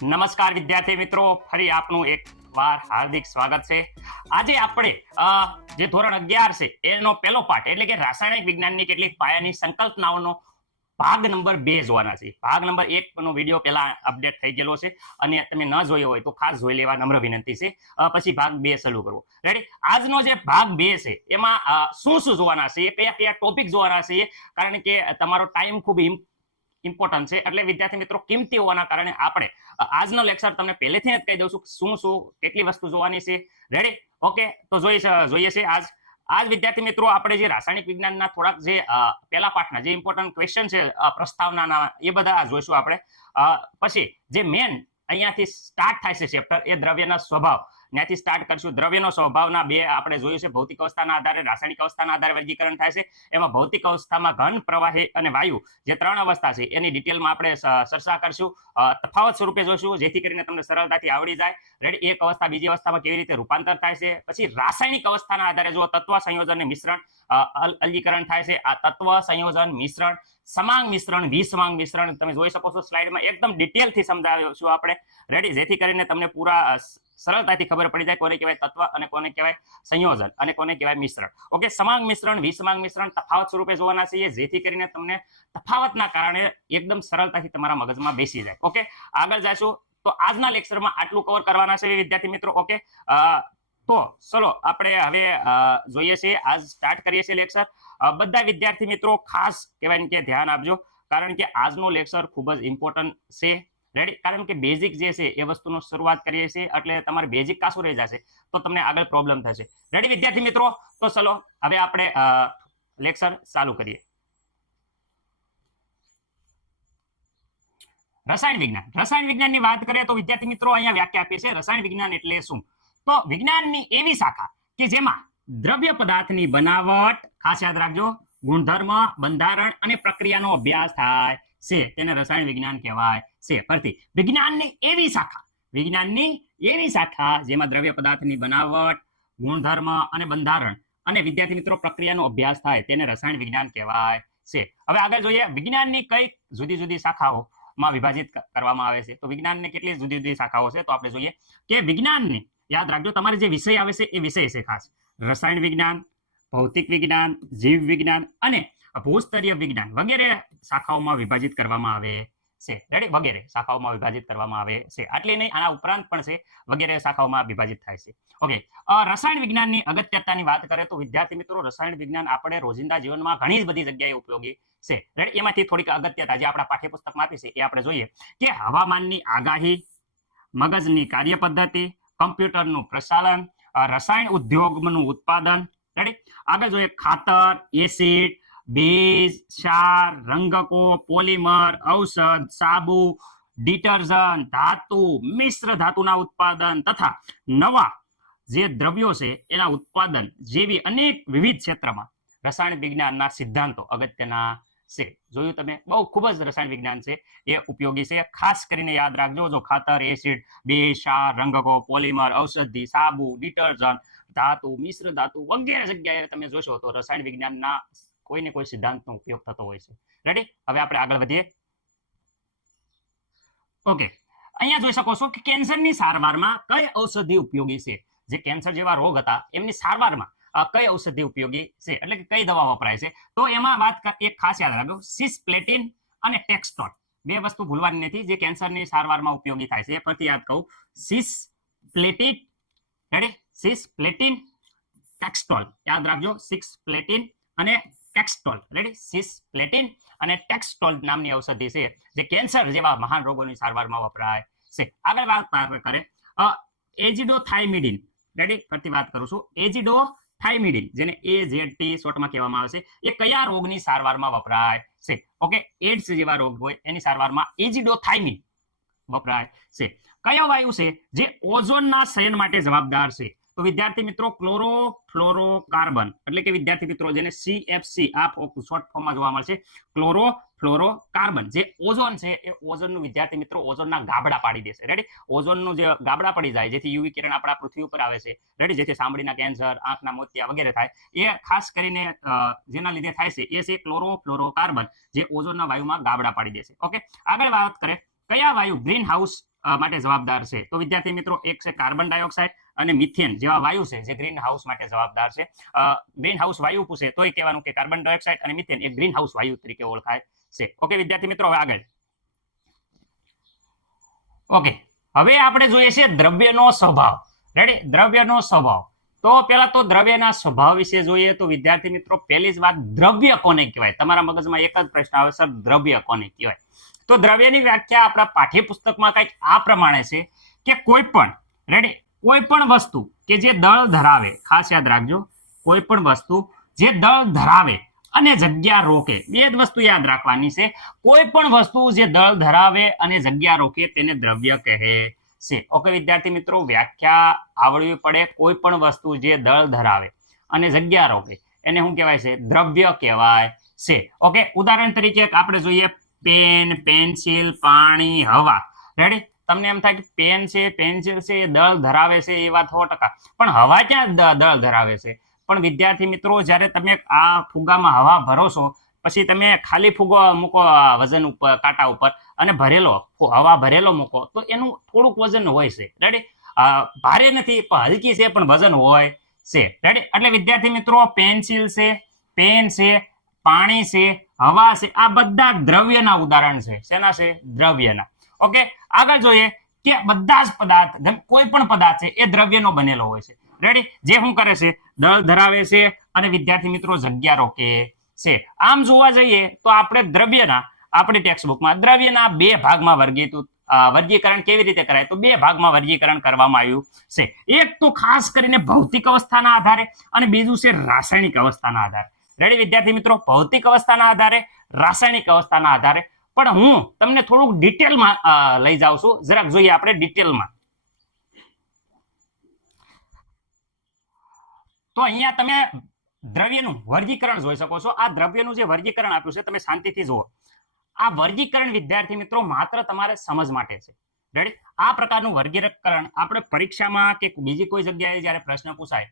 નમસ્કાર વિદ્યાર્થી મિત્રો, ફરી આપનું એક વાર હાર્દિક સ્વાગત છે. આજે આપણે જે ધોરણ 11 છે એનો પહેલો પાઠ એટલે કે રાસાયણિક વિજ્ઞાનની કેટલીક પાયાની સંકલ્પનાઓનો ભાગ નંબર 2 જોવાના છે. ભાગ નંબર 1 નો વિડીયો પહેલા અપડેટ થઈ ગયેલો છે અને તમે ન જોયો હોય તો ખાસ જોઈ લેવા નમ્ર વિનંતી છે. પછી ભાગ 2 શરૂ કરવો. રેડી? આજનો જે ભાગ 2 છે એમાં શું શું જોવાના છે, કયા કયા ટોપિક જોવાના છે, કારણ કે તમારો ટાઈમ ખૂબ ઇમ્પોર્ટન્ટ છે. એટલે વિદ્યાર્થી મિત્રો, કિંમતી હોવાના કારણે આપણે આજનો લેક્ચર તમને પહેલેથી જ કહી દઉં છું શું કેટલી વસ્તુ જોવાની છે. રેડી? ઓકે, તો જોઈએ છે આજ વિદ્યાર્થી મિત્રો આપણે જે રાસાયણિક વિજ્ઞાનના થોડાક જે પહેલા પાઠના જે ઇમ્પોર્ટન્ટ ક્વેશ્ચન છે પ્રસ્તાવનાના, એ બધા જોઈશું આપણે. પછી જે મેન અહીંયાથી સ્ટાર્ટ થાય છે ચેપ્ટર, એ દ્રવ્યના સ્વભાવ, ત્યાંથી સ્ટાર્ટ કરશું. દ્રવ્યનો સ્વભાવના બે આપણે જોયું છે, ભૌતિક અવસ્થાના આધારે, રાસાયણિક અવસ્થાના આધારે વર્ગીકરણ થાય છે. એમાં ભૌતિક અવસ્થામાં ઘન, પ્રવાહી અને વાયુ જે 3 અવસ્થા છે એની ડિટેલમાં આપણે ચર્ચા કરશું, તફાવત સ્વરૂપે જોઈશું, જેથી કરીને તમને સરળતાથી આવડી જાય. રેડી? એક અવસ્થા બીજી અવસ્થામાં કેવી રીતે રૂપાંતર થાય છે. પછી રાસાયણિક અવસ્થાના આધારે જો તત્વ સંયોજન અને મિશ્રણ અલગીકરણ થાય છે. આ તત્વ સંયોજન, મિશ્રણ, સમાંગ મિશ્રણ, વિસમાંગ મિશ્રણ તમે જોઈ શકો છો સ્લાઇડમાં, એકદમ ડિટેલથી સમજાવીશું આપણે. રેડી? જેથી કરીને તમને પૂરા સરળતાથી ખબર પડી જાય કોને કહેવાય તત્વ અને કોને કહેવાય સંયોજન અને કોને કહેવાય મિશ્રણ. ઓકે, સમાંગ મિશ્રણ, વિસમાંગ મિશ્રણ તફાવત સ્વરૂપે જોવાના છે, જેથી કરીને તમને તફાવતના કારણે એકદમ સરળતાથી તમારા મગજમાં બેસી જાય. ઓકે, આગળ જઈશું. તો આજના લેક્ચરમાં આટલું કવર કરવાના છે વિદ્યાર્થી મિત્રો. ઓકે, તો ચલો આપણે હવે જોઈએ છીએ, આજ સ્ટાર્ટ કરીએ છીએ લેક્ચર. બધા વિદ્યાર્થી મિત્રો ખાસ કહેવાય કે ધ્યાન આપજો, કારણ કે આજનો લેક્ચર ખૂબ જ ઇમ્પોર્ટન્ટ છે. રેડી? કારણ કે બેઝિક જે છે એ વસ્તુનો શરૂઆત કરીએ છીએ, એટલે તમારે બેઝિક કાશું રહી જશે તો તમને આગળ પ્રોબ્લેમ થશે. રેડી વિદ્યાર્થી મિત્રો? તો ચલો હવે આપણે લેક્ચર ચાલુ કરીએ. રસાયણ વિજ્ઞાનની વાત કરીએ તો વિદ્યાર્થી મિત્રો અહીંયા વ્યાખ્યા આપી છે. રસાયણ વિજ્ઞાન એટલે શું? તો વિજ્ઞાનની એવી શાખા કે જેમાં દ્રવ્ય પદાર્થની બનાવટ, ખાસ યાદ રાખજો, ગુણધર્મ, બંધારણ અને પ્રક્રિયાનો અભ્યાસ થાય છે, તેને રસાયણ વિજ્ઞાન કહેવાય છે. પરથી વિજ્ઞાનની એવી શાખા જેમાં દ્રવ્ય પદાર્થની બનાવટ, ગુણધર્મ અને બંધારણ અને વિદ્યાર્થી મિત્રો પ્રક્રિયાનો અભ્યાસ થાય, તેને રસાયણ વિજ્ઞાન કહેવાય છે. હવે આગળ જોઈએ વિજ્ઞાનની કઈ જુદી જુદી શાખાઓમાં વિભાજિત કરવામાં આવે છે. તો વિજ્ઞાનની કેટલી જુદી જુદી શાખાઓ છે, તો આપણે જોઈએ કે વિજ્ઞાનની, યાદ રાખજો, તમારે જે વિષય આવે છે એ વિષય છે ખાસ રસાયણ વિજ્ઞાન, ભૌતિક વિજ્ઞાન, જીવ વિજ્ઞાન અને ભૂસ્તરીય વિજ્ઞાન વગેરે શાખાઓમાં વિભાજિત કરવામાં આવે છે. રેડી? વગેરે શાખાઓમાં વિભાજિત કરવામાં આવે છે. આટલી નહીં, આના ઉપરાંત પણ છે, વગેરે શાખાઓમાં વિભાજિત થાય છે. ઓકે, રસાયણ વિજ્ઞાનની અગત્યતાની વાત કરીએ તો વિદ્યાર્થી મિત્રો, રસાયણ વિજ્ઞાન આપણે રોજિંદા જીવનમાં ઘણી બધી જગ્યાએ ઉપયોગી છે. રેડી? એમાંથી થોડીક અગત્યતા જે આપણા પાઠ્યપુસ્તકમાં આપી છે એ આપણે જોઈએ કે હવામાનની આગાહી, મગજની કાર્ય પદ્ધતિ, કમ્પ્યુટરનું પ્રસારણ, રસાયણ ઉદ્યોગનું ઉત્પાદન. રેડી? આગળ જોઈએ ખાતર, એસિડ, બેઝ, ક્ષાર, રંગકો, પોલિમર, ઔષધ, સાબુ, ડિટર્જન્ટ, ધાતુ, મિશ્ર ધાતુના ઉત્પાદન તથા નવા જે દ્રવ્યો છે એના ઉત્પાદન જેવી અનેક વિવિધ ક્ષેત્રમાં રસાયણ વિજ્ઞાનના સિદ્ધાંતો અગત્યના છે. જોયું તમે? બહુ ખૂબ જ રસાયણ વિજ્ઞાન છે એ ઉપયોગી છે. ખાસ કરીને યાદ રાખજો, જો ખાતર, એસિડ, બેઝ, ક્ષાર, રંગકો, પોલિમર, ઔષધિ, સાબુ, ડિટર્જન્ટ, ધાતુ, મિશ્ર ધાતુ વગેરે જગ્યાએ તમે જોશો તો રસાયણ વિજ્ઞાનના કોઈને કોઈ સિદ્ધાંતનો ઉપયોગ થતો હોય છે. રેડી? હવે આપણે આગળ વધીએ. ઓકે, અહીંયા જોઈ શકો છો કે કેન્સરની સારવારમાં કઈ ઔષધિ ઉપયોગી છે. જે કેન્સર જેવા રોગ હતા એમની સારવારમાં કઈ ઔષધિ ઉપયોગી છે, એટલે કે કઈ દવા વપરાય છે. તો એમાં વાત એક ખાસ યાદ રાખજો, સિસ્પ્લેટિન અને ટેક્સ્ટોલ, બે વસ્તુ ભૂલવાની નથી જે કેન્સરની સારવારમાં ઉપયોગી થાય છે. એ પરથી યાદ કહું, સિસ્પ્લેટિન, રેડી? સિસ્પ્લેટિન, ટેક્સ્ટોલ, યાદ રાખજો, સિસ્પ્લેટિન અને ટેક્સ્ટોલ. રેડી? સિસ્પ્લેટિન અને ટેક્સ્ટોલ નામની ઔષધિ છે જે કેન્સર જેવા મહાન રોગોની સારવારમાં વપરાય છે. આગળ વાત કરે એઝિડોથાઇમિડિન. રેડી? ફરીથી વાત કરું છું, એઝિડોથાઇમિડિન, જેને AZT શોર્ટમાં કહેવામાં આવે છે, એ કયા રોગની સારવારમાં વપરાય છે? ઓકે, એડ્સ જેવા રોગ હોય એની સારવારમાં એઝિડોથાઇમિન વપરાય છે. કયો વાયુ છે જે ઓઝોનના શયન માટે જવાબદાર છે? તો વિદ્યાર્થી મિત્રો, ક્લોરોફ્લોરોકાર્બન, એટલે કે વિદ્યાર્થી મિત્રો જેને CFC આ શોર્ટ ફોર્મમાં જોવા મળશે, ક્લોરોફ્લોરોકાર્બન. જે ઓઝોન છે એ ઓઝોનનું વિદ્યાર્થી મિત્રો ઓઝોનના ગાબડા પાડી દેશે. રેડી? ઓઝોનનું જે ગાબડા પડી જાય જેથી યુવી કિરણ આપણા પૃથ્વી ઉપર આવે છે. રેડી? જેથી ચામડીના કેન્સર, આંખના મોતિયા વગેરે થાય, એ ખાસ કરીને જેના લીધે થાય છે એ છે ક્લોરોફ્લોરોકાર્બન, જે ઓઝોનના વાયુમાં ગાબડા પાડી દેશે. ઓકે, આગળ વાત કરે કયા વાયુ ગ્રીન હાઉસ માટે જવાબદાર છે? તો વિદ્યાર્થી મિત્રો એક છે કાર્બન ડાયોક્સાઇડ અને મિથેન જેવા વાયુ છે જે ગ્રીન હાઉસ માટે જવાબદાર છે. ગ્રીન હાઉસ વાયુ પૂછે તોય કહેવાનું કે કાર્બન ડાયોક્સાઇડ અને મિથેન એ ગ્રીન હાઉસ વાયુ તરીકે ઓળખાય છે. ઓકે વિદ્યાર્થી મિત્રો, હવે આગળ. ઓકે, હવે આપણે જોઈએ છે દ્રવ્યનો સ્વભાવ. રેડી? દ્રવ્યનો સ્વભાવ. તો પેલા તો દ્રવ્યના સ્વભાવ વિશે જોઈએ તો વિદ્યાર્થી મિત્રો પહેલી જ વાત, દ્રવ્ય કોને કહેવાય? તમારા મગજમાં એક જ પ્રશ્ન આવે, સર દ્રવ્ય કોને કહેવાય? તો દ્રવ્યની વ્યાખ્યા આપણા પાઠ્યપુસ્તકમાં કંઈક આ પ્રમાણે છે કે કોઈ પણ, રેડી, કોઈ પણ વસ્તુ કે જે દળ ધરાવે, ખાસ યાદ રાખજો, કોઈ પણ વસ્તુ જે દળ ધરાવે અને જગ્યા રોકે, બે જ વસ્તુ યાદ રાખવાની છે. કોઈ પણ વસ્તુ જે દળ ધરાવે અને જગ્યા રોકે તેને દ્રવ્ય કહે છે. ઓકે વિદ્યાર્થી મિત્રો, વ્યાખ્યા આવડવી પડે. કોઈ પણ વસ્તુ જે દળ ધરાવે અને જગ્યા રોકે એને શું કહેવાય છે? દ્રવ્ય કહેવાય છે. ઓકે, ઉદાહરણ તરીકે આપણે જોઈએ પેન, પેન્સિલ, પાણી, હવા. રેડી? તમને એમ થાય કે પેન છે, પેન્સિલ છે, એ દળ ધરાવે છે, એ વાત 100%. પણ હવા ક્યાં દળ ધરાવે છે? પણ વિદ્યાર્થી મિત્રો, જ્યારે તમે આ ફુગ્ગામાં હવા ભરો છો, પછી તમે ખાલી ફુગ્ગો મૂકો વજન ઉપર, કાંટા ઉપર, અને ભરેલો હવા ભરેલો મૂકો તો એનું થોડુંક વજન હોય છે. રેડી? ભારે નથી, પણ હલકી છે, પણ વજન હોય છે. રેડી? એટલે વિદ્યાર્થી મિત્રો, પેન્સિલ છે, પેન છે, પાણી છે, હવા છે, આ બધા દ્રવ્યના ઉદાહરણ છે. શેના છે? દ્રવ્યના. ઓકે, આગળ જોઈએ કે બધા જ પદાર્થ, કોઈ પણ પદાર્થ છે એ દ્રવ્યનો બનેલો હોય છે. રેડી? જે શું કરે છે? દળ ધરાવે છે અને વિદ્યાર્થી મિત્રો જગ્યા રોકે છે. આમ જોવા જઈએ તો આપણે દ્રવ્યના, આપણી ટેક્સ્ટબુકમાં દ્રવ્યના બે ભાગમાં વર્ગીકરણ કેવી રીતે કરાય? તો બે ભાગમાં વર્ગીકરણ કરવામાં આવ્યું છે. એક તો ખાસ કરીને ભૌતિક અવસ્થાના આધારે અને બીજું છે રાસાયણિક અવસ્થાના આધારે. રેડી વિદ્યાર્થી મિત્રો? ભૌતિક અવસ્થાના આધારે, રાસાયણિક અવસ્થાના આધારે. પણ હું તમને થોડુંક ડિટેલમાં લઈ જાઉં છું. જરાક જોઈએ આપણે ડિટેલમાં. તો અહીંયા તમે દ્રવ્યનું વર્ગીકરણ જોઈ શકો છો. આ દ્રવ્યનું જે વર્ગીકરણ આપ્યું છે તમે શાંતિથી જુઓ. આ વર્ગીકરણ વિદ્યાર્થી મિત્રો માત્ર તમારે સમજ માટે છે. રેડી? આ પ્રકારનું વર્ગીકરણ આપણે પરીક્ષામાં કે બીજી કોઈ જગ્યાએ જ્યારે પ્રશ્ન પૂછાય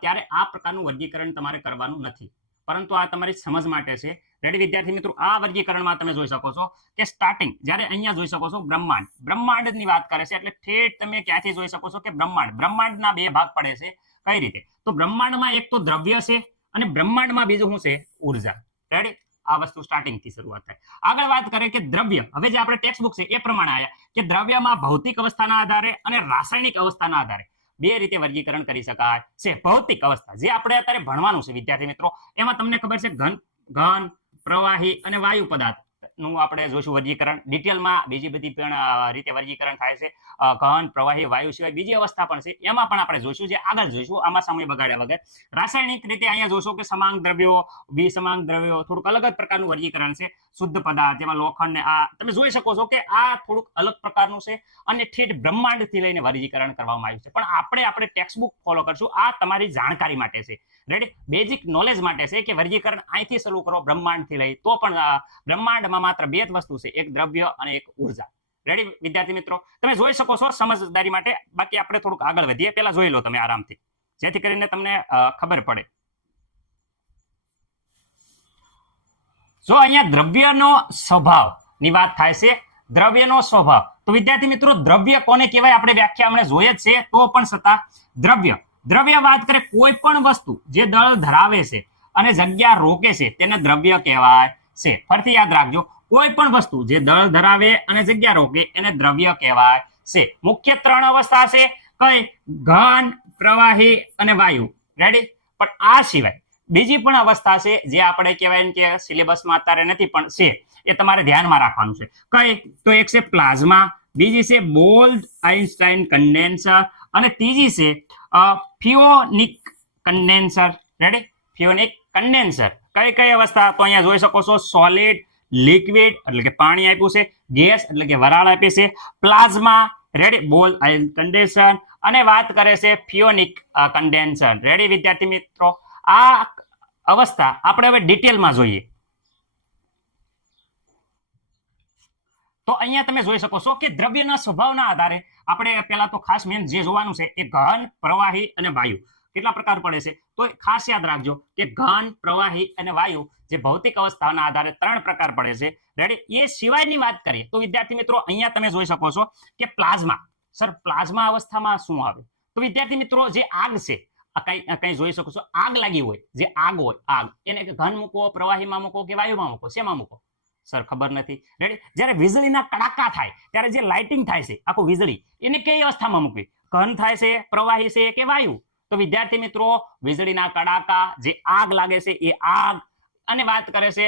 ત્યારે આ પ્રકારનું વર્ગીકરણ તમારે કરવાનું નથી, પરંતુ આ તમારી સમજ માટે છે. રેડી વિદ્યાર્થી મિત્રો? આ વર્ગીકરણમાં તમે જોઈ શકો છો કે સ્ટાર્ટિંગ, જ્યારે અહીંયા જોઈ શકો છો બ્રહ્માંડ, બ્રહ્માંડની વાત કરે છે. એટલે ઠેઠ તમે ક્યાંથી જોઈ શકો છો કે બ્રહ્માંડના બે ભાગ પડે છે. કઈ રીતે? તો બ્રહ્માંડમાં એક તો દ્રવ્ય છે અને બ્રહ્માંડમાં બીજું શું છે? ઉર્જા. રેડી? આ વસ્તુ સ્ટાર્ટિંગ થી શરૂઆત થાય. આગળ વાત કરીએ કે દ્રવ્ય, હવે જે આપણે ટેક્સ્ટ બુક છે એ પ્રમાણે આવ્યા કે દ્રવ્યમાં ભૌતિક અવસ્થાના આધારે અને રાસાયણિક અવસ્થાના આધારે બે રીતે વર્ગીકરણ કરી શકાય છે. ભૌતિક અવસ્થા જે આપણે અત્યારે ભણવાનું છે વિદ્યાર્થી મિત્રો, એમાં તમને ખબર છે ઘન, પ્રવાહી અને વાયુ પદાર્થ નું આપણે જોઈશું વર્ગીકરણ. ડિટેલમાં બીજી બધી પણ રીતે વર્ગીકરણ થાય છે. ઘન, પ્રવાહી, વાયુ સિવાય બીજી અવસ્થા પણ છે, એમાં પણ આપણે જોઈશું, જે આગળ જોઈશું. આમાં સમય બગાડ્યા વગર રાસાયણિક રીતે અહીંયા જોશો કે સમાંગ દ્રવ્યો, વિસમાંગ દ્રવ્યો, થોડુંક અલગ જ પ્રકારનું વર્ગીકરણ છે. શુદ્ધ પદાર્થ જેમાં લોખંડ ને આ તમે જોઈ શકો છો કે આ થોડુંક અલગ પ્રકારનું છે અને ઠેઠ બ્રહ્માંડથી લઈને વર્ગીકરણ કરવામાં આવ્યું છે. પણ આપણે ટેક્સ્ટબુક ફોલો કરશું. આ તમારી જાણકારી માટે છે. રેડી? બેઝિક નોલેજ માટે છે કે વર્ગીકરણ અહીંથી શરૂ કરો બ્રહ્માંડથી લઈ, તો પણ બ્રહ્માંડમાં માત્ર બે જ વસ્તુ છે, એક દ્રવ્ય અને એક ઉર્જા. રેડી વિદ્યાર્થી મિત્રો? તમે જોઈ શકો છો સમજદારી માટે. બાકી આપણે થોડુંક આગળ વધીએ, પહેલા જોઈ લો તમે આરામથી, જેથી કરીને તમને ખબર પડે. જો અહીંયા દ્રવ્યનો સ્વભાવ ની વાત થાય છે, દ્રવ્યનો સ્વભાવ, તો વિદ્યાર્થી મિત્રો દ્રવ્ય કોને કહેવાય? આપણે વ્યાખ્યા હમણાં જોઈએ જ છે, તો પણ છતાં દ્રવ્ય વાત કરે કોઈ પણ વસ્તુ જે દળ ધરાવે છે અને જગ્યા રોકે છે તેને દ્રવ્ય કહેવાય છે. ફરીથી યાદ રાખજો, કોઈ પણ વસ્તુ જે દળ ધરાવે અને જગ્યા રોકે એને દ્રવ્ય કહેવાય છે. મુખ્ય ત્રણ અવસ્થા છે. કઈ? ઘન, પ્રવાહી અને વાયુ. રેડી? પણ આ સિવાય બીજી પણ અવસ્થા છે જે આપણે કહેવાય કે સિલેબસમાં અત્યારે નથી પણ છે, એ તમારે ધ્યાનમાં રાખવાનું છે. કઈ? તો એક છે પ્લાઝમા, બીજી છે બોલ્ડ-આઇન્સ્ટાઇન કન્ડેન્સર અને ત્રીજી છે ફિયોનિક કન્ડેન્સર. રેડી? ફિયોનિક કન્ડેન્સર. કઈ અવસ્થા? તો અહીંયા જોઈ શકો છો સોલિડ, લિક્વિડ એટલે કે પાણી આપ્યું છે, ગેસ એટલે કે વરાળ આપી છે, plasma, ready, bold ion condenser, અને વાત કરે છે ફિયોનિક કન્ડેન્સર. રેડી વિદ્યાર્થી મિત્રો? આ અવસ્થા આપણે હવે ડિટેલમાં જોઈએ. તો અહીંયા તમે જોઈ શકો છો કે દ્રવ્યના સ્વભાવના આધારે આપણે પહેલા તો ખાસ મેન જે જોવાનું છે એ ઘન, પ્રવાહી અને વાયુ કેટલા પ્રકાર પડે છે. તો ખાસ યાદ રાખજો કે ઘન, પ્રવાહી અને વાયુ જે ભૌતિક અવસ્થાના આધારે 3 પ્રકાર પડે છે. રેડી? એ સિવાયની વાત કરીએ તો વિદ્યાર્થી મિત્રો અહીંયા તમે જોઈ શકો છો કે પ્લાઝમા. સર પ્લાઝમા અવસ્થામાં શું આવે? તો વિદ્યાર્થી મિત્રો જે આગ છે, કઈ જોઈ શકો છો આગ લાગી હોય, જે આગ હોય આગ, એને ઘન મૂકો, પ્રવાહીમાં મૂકો કે વાયુમાં મૂકો, શેમાં મૂકો? સર ખબર નથી. રેડી? જ્યારે વીજળીના કડાકા થાય ત્યારે જે લાઇટિંગ થાય છે આખું વીજળી, એને કઈ અવસ્થામાં મૂકવી? ઘન થાય છે, પ્રવાહી છે કે વાયુ? તો વિદ્યાર્થી મિત્રો વીજળીના કડાકા, જે આગ લાગે છે એ આગ, અને વાત કરે છે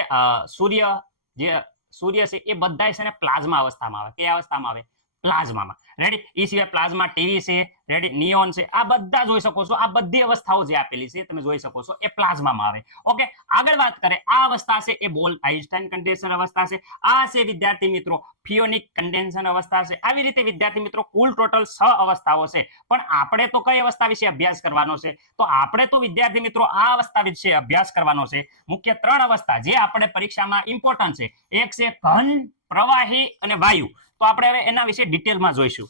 સૂર્ય, જે સૂર્ય છે એ બધા છે ને પ્લાઝમા અવસ્થામાં આવે. કઈ અવસ્થામાં આવે? પ્લાઝમામાં. રેડી? એ સિવાય પ્લાઝમા ટીવી છે, રેડી, નિયોન છે, આ બધા જોઈ શકો છો. આ બધી અવસ્થાઓ જે આપેલી છે તમે જોઈ શકો છો એ પ્લાઝમામાં આવે. ઓકે, આગળ વાત કરીએ, આ અવસ્થા છે એ બોલ આઇન્સ્ટાઇન કન્ડેન્સર અવસ્થા છે. આ છે વિદ્યાર્થી મિત્રો ફિયોનિક કન્ડેન્સર અવસ્થા છે. આવી રીતે વિદ્યાર્થી મિત્રો કુલ ટોટલ 6 અવસ્થાઓ છે. પણ આપણે તો કઈ અવસ્થા વિશે અભ્યાસ કરવાનો છે? તો આપણે તો વિદ્યાર્થી મિત્રો આ અવસ્થા વિશે અભ્યાસ કરવાનો છે. મુખ્ય 3 અવસ્થા જે આપણે પરીક્ષામાં ઇમ્પોર્ટન્ટ છે. એક છે ઘન, પ્રવાહી અને વાયુ. તો આપણે હવે એના વિશે ડિટેલમાં જોઈશું.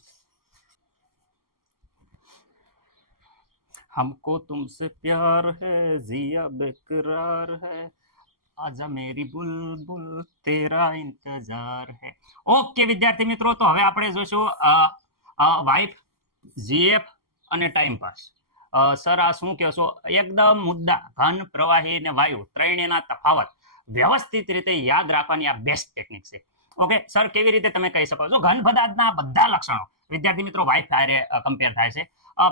हमको तुमसे प्यार है, जिया बेकरार है, आजा मेरी बुलबुल तेरा इंतजार है. ઓકે વિદ્યાર્થી મિત્રો, તો હવે આપણે જોઈશું વાઇફ, જીએફ અને ટાઈમ પાસ. સર આ શું કહો છો? એકદમ મુદ્દા, ઘન, પ્રવાહી અને વાયુ ત્રણેયના તફાવત વ્યવસ્થિત રીતે યાદ રાખવાની આ બેસ્ટ ટેકનિક છે. ઓકે સર, કેવી રીતે તમે કહી શકો છો? ઘન પદાર્થના બધા લક્ષણો વિદ્યાર્થી મિત્રો વાઇફ હારે કમ્પેર થાય છે.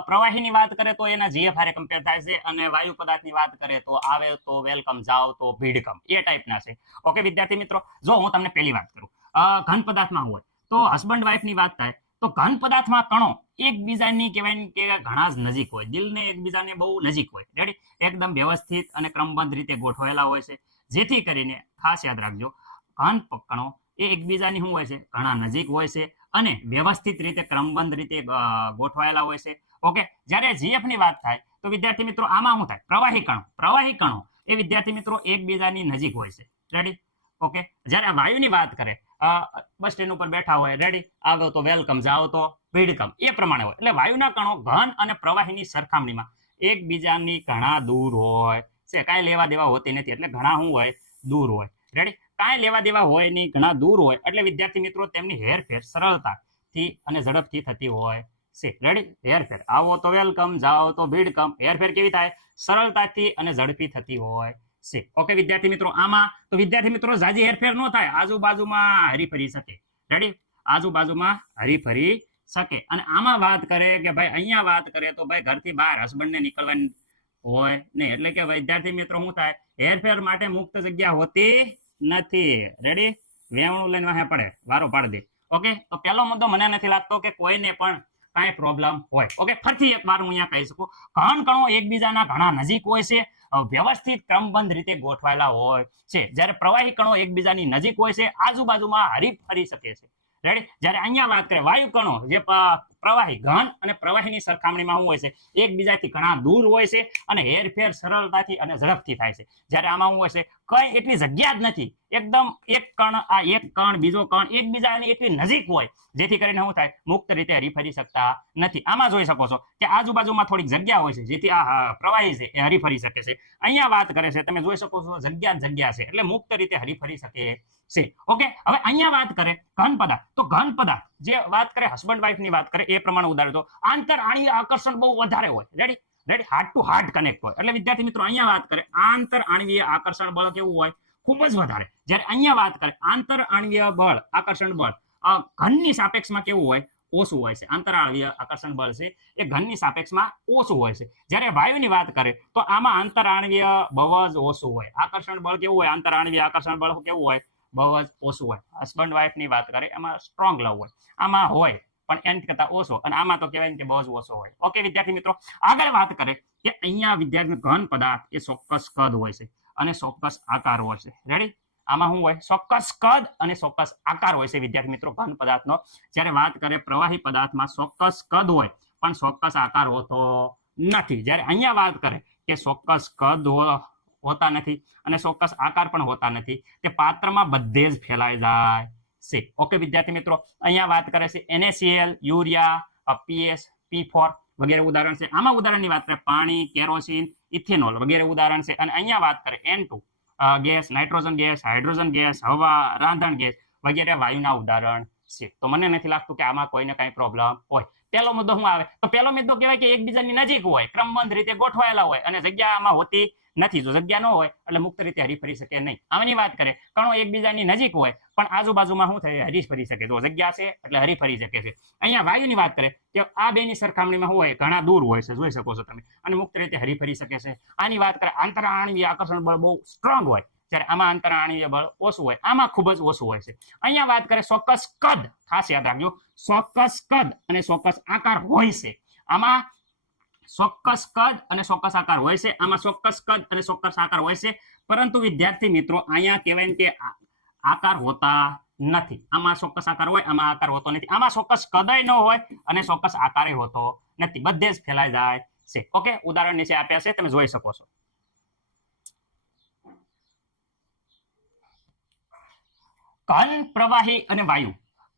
પ્રવાહીની વાત કરે તો એના જીએફ હારે કમ્પેર થાય છે, અને વાયુ પદાર્થની વાત કરે તો આવે તો વેલકમ, જાઓ તો ભીડકમ, એ ટાઈપના છે. ઓકે વિદ્યાર્થી મિત્રો, જો હું તમને પહેલી વાત કરું, ઘન પદાર્થમાં હોય તો હસબન્ડ વાઇફની વાત થાય તો ઘન પદાર્થમાં કણો એકબીજાની કહેવાય કે ઘણા જ નજીક હોય, દિલને એકબીજાને બહુ નજીક હોય. રેડી? એકદમ વ્યવસ્થિત અને ક્રમબદ્ધ રીતે ગોઠવાયેલા હોય છે. જેથી કરીને ખાસ યાદ રાખજો, ઘન કણો એ એકબીજાની શું હોય છે? ઘણા નજીક હોય છે અને વ્યવસ્થિત રીતે ક્રમબદ્ધ રીતે ગોઠવાયેલા હોય છે. ઓકે, જ્યારે જીએફ ની વાત થાય તો વિદ્યાર્થી મિત્રો આમાં શું થાય? પ્રવાહી કણો એ વિદ્યાર્થી મિત્રો એકબીજાની નજીક હોય છે. રેડી? ઓકે, જ્યારે વાયુની વાત કરે, બસ સ્ટેન્ડ ઉપર બેઠા હોય, રેડી, આવો તો વેલકમ, જાઓ તો વેલકમ, એ પ્રમાણે હોય. એટલે વાયુના કણો ઘન અને પ્રવાહીની સરખામણીમાં એકબીજાની ઘણા દૂર હોય છે. કાંઈ લેવા દેવા હોતી નથી, એટલે ઘણા શું હોય? દૂર હોય. રેડી? કાંઈ લેવા દેવા હોય નહીં, ઘણા દૂર હોય, એટલે વિદ્યાર્થી મિત્રો તેમની હેરફેર સરળતાથી અને ઝડપથી થતી હોય છે. રેડી? હેરફેર, આવો તો વેલકમ, જાઓ તો વેલકમ, હેરફેર કેવી થાય? સરળતાથી અને ઝડપી થતી હોય છે. ઓકે વિદ્યાર્થી મિત્રો, આમાં તો વિદ્યાર્થી મિત્રો જાજી હેરફેર ન થાય, આજુબાજુમાં હરીફરી શકે. રેડી? આજુબાજુમાં હરીફરી શકે. અને આમાં વાત કરે કે ભાઈ, અહીંયા વાત કરે તો ભાઈ ઘરથી બહાર હસબન્ડને નીકળવાની હોય નહીં. એટલે કે વિદ્યાર્થી મિત્રો શું થાય? હેરફેર માટે મુક્ત જગ્યા હોતી નથી. રેડી? વેવણું લઈને વાહે પડે, વારો પાડી દે. ઓકે, તો પહેલો મુદ્દો મને નથી લાગતો કે કોઈને પણ કાંઈ પ્રોબ્લેમ હોય. ઓકે, ફરીથી એક વાર હું અહીંયા કહી શકું, ઘન કણો એકબીજાના ઘણા નજીક હોય છે, વ્યવસ્થિત ક્રમબદ્ધ રીતે ગોઠવાયેલા હોય છે. જ્યારે પ્રવાહી કણો એકબીજાની નજીક હોય છે, આજુબાજુમાં હરીફરી શકે છે. રેડી? જ્યારે અહીંયા વાત કરીએ વાયુ કણો, જે પ્રવાહી, ઘન અને પ્રવાહીની સરખામણીમાં શું હોય છે? એકબીજાથી ઘણા દૂર હોય છે અને હેરફેર સરળતાથી અને ઝડપથી થાય છે. જ્યારે આમાં શું હોય છે? કઈ એટલી જગ્યા જ નથી, એકદમ એક કણ, આ એક કણ, બીજો કણ એકબીજાની એટલી નજીક હોય, જેથી કરીને શું થાય? મુક્ત રીતે હરીફરી શકતા નથી. આમાં જોઈ શકો છો કે આજુબાજુમાં થોડીક જગ્યા હોય છે, જેથી આ પ્રવાહી છે એ હરીફરી શકે છે. અહીંયા વાત કરે છે, તમે જોઈ શકો છો જગ્યા છે, એટલે મુક્ત રીતે હરીફરી શકે છે. ઓકે, હવે અહીંયા વાત કરે ઘન પદાર્થ, તો ઘન પદાર્થ જે વાત કરે હસબન્ડ વાઇફ ની વાત કરે એ પ્રમાણે ઉદાહરણ તો આંતર આણીય આકર્ષણ બહુ વધારે હોય. Ready? Heart two heart connect હોય. એટલે વિદ્યાર્થી મિત્રો અહીંયા વાત કરે આંતર આણવીય આકર્ષણ બળ કેવું હોય? ખૂબ જ વધારે. જ્યારે અહીંયા વાત કરે આંતર આણવીય બળ, આકર્ષણ બળ ઘનની સાપેક્ષમાં કેવું હોય? ઓછું હોય છે. આંતર આણવીય આકર્ષણ બળ છે એ ઘનની સાપેક્ષમાં ઓછું હોય છે. જ્યારે વાયુની વાત કરે તો આમાં આંતર આણવીય બળ જ ઓછું હોય. આકર્ષણ બળ કેવું હોય? આંતર આણવીય આકર્ષણ બળ કેવું હોય? બહુ જ ઓછું હોય. હસબન્ડ વાઇફ ની વાત કરે એમાં સ્ટ્રોંગ લવ હોય, આમાં હોય પણ એની કરતા ઓછો, અને આમાં તો કહેવાય કે બહુ જ ઓછો હોય. ઓકે વિદ્યાર્થી મિત્રો, આગળ વાત કરે કે અહીંયા વિદ્યાર્થી ઘન પદાર્થ એ ચોક્કસ કદ હોય છે અને ચોક્કસ આકાર હોય છે. રેડી? આમાં શું હોય? ચોક્કસ કદ અને ચોક્કસ આકાર હોય છે વિદ્યાર્થી મિત્રો ઘન પદાર્થનો. જ્યારે વાત કરે પ્રવાહી પદાર્થમાં ચોક્કસ કદ હોય પણ ચોક્કસ આકાર હોતો નથી. જ્યારે અહીંયા વાત કરે કે ચોક્કસ કદ હોતા નથી અને ચોક્કસ આકાર પણ હોતા નથી, તે પાત્રમાં બધે જ ફેલાઈ જાય છે. ઓકે વિદ્યાર્થી મિત્રો, અહીંયા વાત કરે છે NaCl, યુરિયા, PS, P4 વગેરે ઉદાહરણ છે. આમાં ઉદાહરણની વાત કરે પાણી, કેરોસીન, ઇથેનોલ વગેરે ઉદાહરણ છે. અને અહીંયા વાત કરે N2, gas, nitrogen gas, hydrogen gas, હવા, રાંધણ ગેસ વગેરે વાયુના ઉદાહરણ છે. તો મને નથી લાગતું કે આમાં કોઈને કઈ પ્રોબ્લેમ હોય. પહેલો મુદ્દો શું આવે? તો પહેલો મુદ્દો કહેવાય કે એકબીજાની નજીક હોય, ક્રમબદ્ધ રીતે ગોઠવાયેલા હોય અને જગ્યા આમાં હોતી નથી. જો જગ્યા ન હોય એટલે મુક્ત રીતે હરીફરી શકે નહીં. આની વાત કરે કણો એકબીજાની નજીક હોય પણ આજુબાજુમાં શું થાય? હરીફરી શકે. જો જગ્યા છે એટલે હરીફરી શકે છે. અહીંયા વાયુની વાત કરે કે આ બેની સરખામણીમાં હોય ઘણા દૂર હોય છે, જોઈ શકો છો તમે, અને મુક્ત રીતે હરીફરી શકે છે. આની વાત કરે આંતરઆણ્વીય આકર્ષણ બળ બહુ સ્ટ્રોંગ હોય, જ્યારે આમાં આંતરઆણ્વીય બળ ઓછું હોય, આમાં ખૂબ જ ઓછું હોય છે. અહીંયા વાત કરે ચોક્કસ કદ, ખાસ યાદ રાખજો, ચોક્કસ કદ અને ચોક્કસ આકાર હોય છે. આમાં ચોક્કસ કદ અને ચોક્કસ આકાર હોય છે. આમાં ચોક્કસ કદ અને ચોક્કસ આકાર હોય છે, પરંતુ વિદ્યાર્થી મિત્રો અહીંયા કહેવાય કે આકાર હોતા નથી. આમાં ચોક્કસ આકાર હોય, આમાં આકાર હોતો નથી. આમાં ચોક્કસ કદય ન હોય અને ચોક્કસ આકારે હોતો નથી. બધે જ ફેલાઈ જાય છે. ઓકે, ઉદાહરણ નીચે આપ્યા છે, તમે જોઈ શકો છો. ઘન, પ્રવાહી અને વાયુ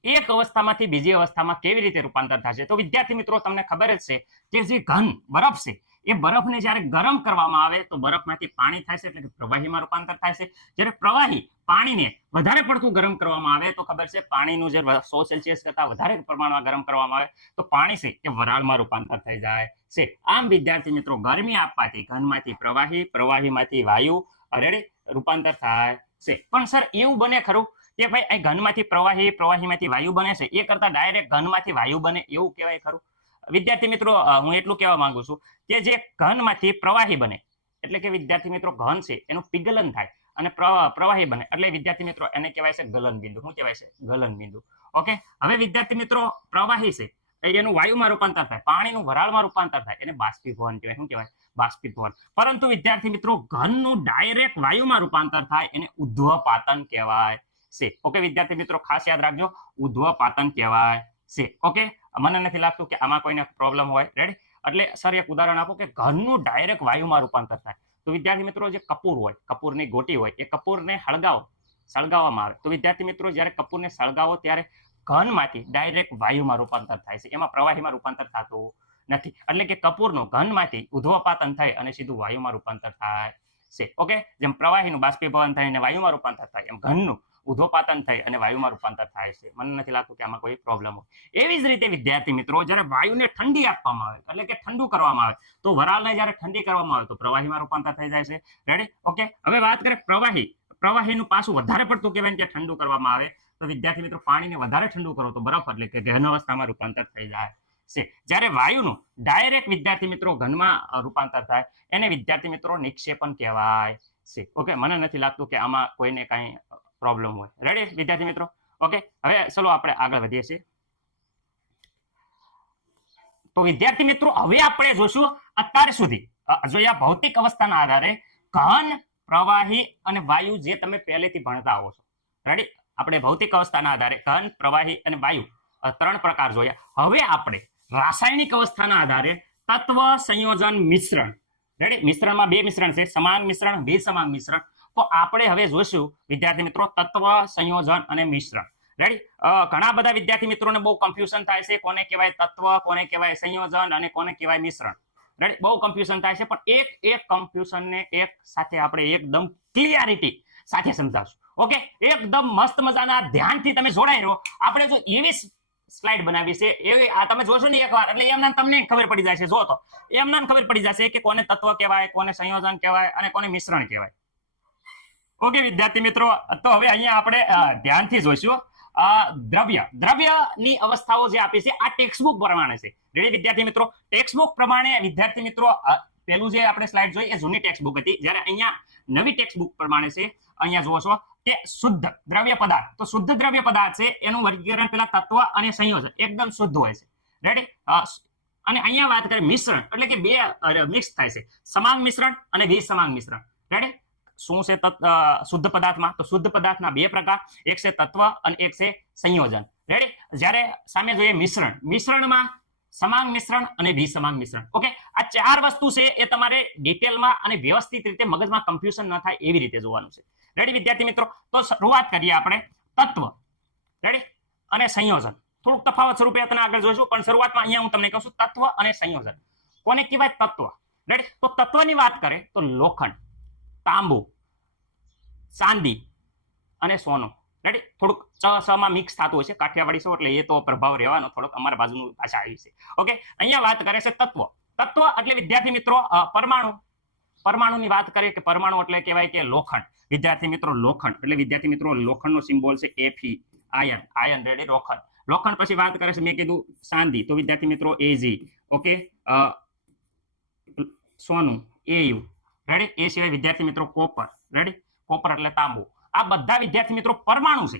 એક અવસ્થામાંથી બીજી અવસ્થામાં કેવી રીતે રૂપાંતર થશે? તો વિદ્યાર્થી મિત્રો તમને ખબર જ છે કે જે ઘન બરફ છે એ બરફને જ્યારે ગરમ કરવામાં આવે તો બરફમાંથી પાણી થાય છે, એટલે કે પ્રવાહીમાં રૂપાંતર થાય છે. જ્યારે પ્રવાહી પાણીને વધારે પડતું ગરમ કરવામાં આવે તો ખબર છે પાણીનું જે 100 સેલ્સિયસ કરતા વધારે પ્રમાણમાં ગરમ કરવામાં આવે તો પાણી છે એ વરાળમાં રૂપાંતર થઈ જાય છે. આમ વિદ્યાર્થી મિત્રો ગરમી આપવાથી ઘનમાંથી પ્રવાહી, પ્રવાહીમાંથી વાયુ રૂપાંતર થાય છે. પણ સર એવું બને ખરું કે ભાઈ અહીં ઘનમાંથી પ્રવાહી, પ્રવાહીમાંથી વાયુ બને છે, એ કરતા ડાયરેક્ટ ઘનમાંથી વાયુ બને એવું કહેવાય ખરું? વિદ્યાર્થી મિત્રો હું એટલું કહેવા માંગુ છું કે જે ઘનમાંથી પ્રવાહી બને એટલે કે વિદ્યાર્થી મિત્રો ઘન છે એનું પિઘલન થાય અને પ્રવાહી બને એટલે વિદ્યાર્થી મિત્રો એને કહેવાય છે ગલન બિંદુ. શું કહેવાય છે? ગલન બિંદુ. ઓકે, હવે વિદ્યાર્થી મિત્રો પ્રવાહી છે એનું વાયુમાં રૂપાંતર થાય, પાણીનું વરાળમાં રૂપાંતર થાય, એને બાષ્પીભવન કહેવાય. શું કહેવાય? બાષ્પીભવન. પરંતુ વિદ્યાર્થી મિત્રો ઘનનું ડાયરેક્ટ વાયુમાં રૂપાંતર થાય એને ઉદ્ધ્વપાતન કહેવાય છે. ઓકે વિદ્યાર્થી મિત્રો ખાસ યાદ રાખજો, ઉદ્ધ્વપાતન કહેવાય છે. ઓકે, મને નથી લાગતું કે આમાં કોઈને પ્રોબ્લેમ હોય. રેડી? એટલે સર એક ઉદાહરણ આપો કે ઘનનું ડાયરેક્ટ વાયુમાં રૂપાંતર થાય. તો વિદ્યાર્થી મિત્રો જે કપૂર હોય, કપૂરની ગોટી હોય, એ કપૂરને સળગાવવામાં આવે તો વિદ્યાર્થી મિત્રો જ્યારે કપૂરને સળગાવો ત્યારે ઘનમાંથી ડાયરેક્ટ વાયુમાં રૂપાંતર થાય છે, એમાં પ્રવાહીમાં રૂપાંતર થતું નથી. એટલે કે કપૂરનું ઘનમાંથી ઉદ્ધ્વપાતન થઈ અને સીધું વાયુમાં રૂપાંતર થાય છે. ઓકે, જેમ પ્રવાહીનું બાષ્પીભવન થાય અને વાયુમાં રૂપાંતર થાય એમ ઘનનું ઉદ્ધ્વપાતન થઈ અને વાયુમાં રૂપાંતર થાય છે. મને નથી લાગતું કે આમાં કોઈ પ્રોબ્લેમ હોય. એવી જ રીતે વિદ્યાર્થી મિત્રો જ્યારે વાયુને ઠંડી આપવામાં આવે એટલે કે ઠંડુ કરવામાં આવે તો વરાળને જ્યારે ઠંડી કરવામાં આવે તો પ્રવાહીમાં રૂપાંતર થઈ જાય છે. રેડી? ઓકે, હવે વાત કરીએ પ્રવાહીનું પાછું વધારે પડતું કહેવાય કે ઠંડુ કરવામાં આવે તો વિદ્યાર્થી મિત્રો પાણીને વધારે ઠંડુ કરો તો બરફ એટલે કે ઘન અવસ્થામાં રૂપાંતર થઈ જાય છે. જ્યારે વાયુનું ડાયરેક્ટ વિદ્યાર્થી મિત્રો ઘનમાં રૂપાંતર થાય એને વિદ્યાર્થી મિત્રો નિક્ષેપણ કહેવાય છે. ઓકે, મને નથી લાગતું કે આમાં કોઈને કાંઈ પ્રોબ્લેમ હોય. રેડી વિદ્યાર્થી મિત્રો? ઓકે, હવે ચલો આપણે આગળ વધીએ છીએ. તો વિદ્યાર્થી મિત્રો હવે આપણે જોશું અત્યાર સુધી જોયા ભૌતિક અવસ્થાના આધારે ઘન, પ્રવાહી અને વાયુ જે તમે પહેલેથી ભણતા આવો છો. રેડી? આપણે ભૌતિક અવસ્થાના આધારે ઘન, પ્રવાહી અને વાયુ 3 પ્રકાર જોયા. હવે આપણે રાસાયણિક અવસ્થાના આધારે તત્વ, સંયોજન, મિશ્રણ. રેડી? મિશ્રણમાં 2 મિશ્રણ છે, સમાન મિશ્રણ, વિસમાન મિશ્રણ. તો આપણે હવે જોઈશું વિદ્યાર્થી મિત્રો તત્વ, સંયોજન અને મિશ્રણ. રેડી? ઘણા બધા વિદ્યાર્થી મિત્રોને બહુ કન્ફ્યુઝન થાય છે, કોને કહેવાય તત્વ, કોને કહેવાય સંયોજન અને કોને કહેવાય મિશ્રણ. રેડી? બહુ કન્ફ્યુઝન થાય છે, પણ એક કન્ફ્યુઝનને એક સાથે આપણે એકદમ ક્લિયરિટી સાથે સમજાવશું. ઓકે, એકદમ મસ્ત મજાના ધ્યાનથી તમે જોડાઈ રહો. આપણે જો એવી સ્લાઇડ બનાવી છે એવી આ તમે જોશો ને એકવાર એટલે એમના તમને ખબર પડી જાય છે. જો તો એમના ખબર પડી જશે કે કોને તત્વ કહેવાય, કોને સંયોજન કહેવાય અને કોને મિશ્રણ કહેવાય. ઓકે વિદ્યાર્થી મિત્રો, તો હવે અહીંયા આપણે ધ્યાનથી જોઈશું. દ્રવ્યની અવસ્થાઓ જે આપી છે આ ટેક્સ્ટબુક પ્રમાણે છે. રેડી વિદ્યાર્થી મિત્રો? ટેક્સ્ટબુક પ્રમાણે વિદ્યાર્થી મિત્રો પેલું જે આપણે સ્લાઇડ જોઈ એ જૂની ટેક્સ્ટબુક હતી, જ્યારે અહીંયા નવી ટેક્સ્ટબુક પ્રમાણે છે. અહીંયા જુઓ છો કે શુદ્ધ દ્રવ્ય પદાર્થ, તો શુદ્ધ દ્રવ્ય પદાર્થ છે એનું વર્ગીકરણ પેલા તત્વ અને સંયોજન એકદમ શુદ્ધ હોય છે. રેડી? અને અહીંયા વાત કરીએ મિશ્રણ એટલે કે 2 મિક્સ થાય છે, સમાન મિશ્રણ અને વિસમાન મિશ્રણ. રેડી? શું છે શુદ્ધ પદાર્થમાં? તો શુદ્ધ પદાર્થના 2 પ્રકાર, એક છે તત્વ અને એક છે સંયોજન. રેડી? જ્યારે સામે જોઈએ મિશ્રણમાં સમાન મિશ્રણ અને વિસમાન મિશ્રણ. ઓકે, આ 4 વસ્તુ છે એ તમારે ડિટેલમાં અને વ્યવસ્થિત રીતે મગજમાં કન્ફ્યુઝન ન થાય એવી રીતે જોવાનું છે. રેડી વિદ્યાર્થી મિત્રો? તો શરૂઆત કરીએ આપણે તત્વ. રેડી? અને સંયોજન. થોડુંક તફાવત સ્વરૂપે આપણે આગળ જોઈશું, પણ શરૂઆતમાં અહીંયા હું તમને કહું છું તત્વ અને સંયોજન. કોને કહેવાય તત્વ? રેડી? તો તત્વની વાત કરે તો લોખંડ, તાંબુ, ચાંદી અને સોનું. રેડી? થોડુંક માં મિક્સ થતું હોય છે, કાઠિયાવાડી છો એટલે એ તો પ્રભાવ રહેવાનો, થોડોક અમારા બાજુનું ભાષા આવી છે. ઓકે, અહીંયા વાત કરે છે તત્વ. તત્વ એટલે વિદ્યાર્થી મિત્રો પરમાણુ. પરમાણુની વાત કરીએ કે પરમાણુ એટલે કહેવાય કે લોખંડ. વિદ્યાર્થી મિત્રો લોખંડ એટલે વિદ્યાર્થી મિત્રો લોખંડનો સિમ્બોલ છે Fe, આયન. આયન રેડી, લોખંડ. લોખંડ પછી વાત કરે છે, મેં કીધું ચાંદી, તો વિદ્યાર્થી મિત્રો Ag. ઓકે, સોનું Au. રેડી? એ સિવાય વિદ્યાર્થી મિત્રો કોપર. રેડી? કોપર એટલે તાંબુ. આ બધા વિદ્યાર્થી મિત્રો પરમાણુ છે.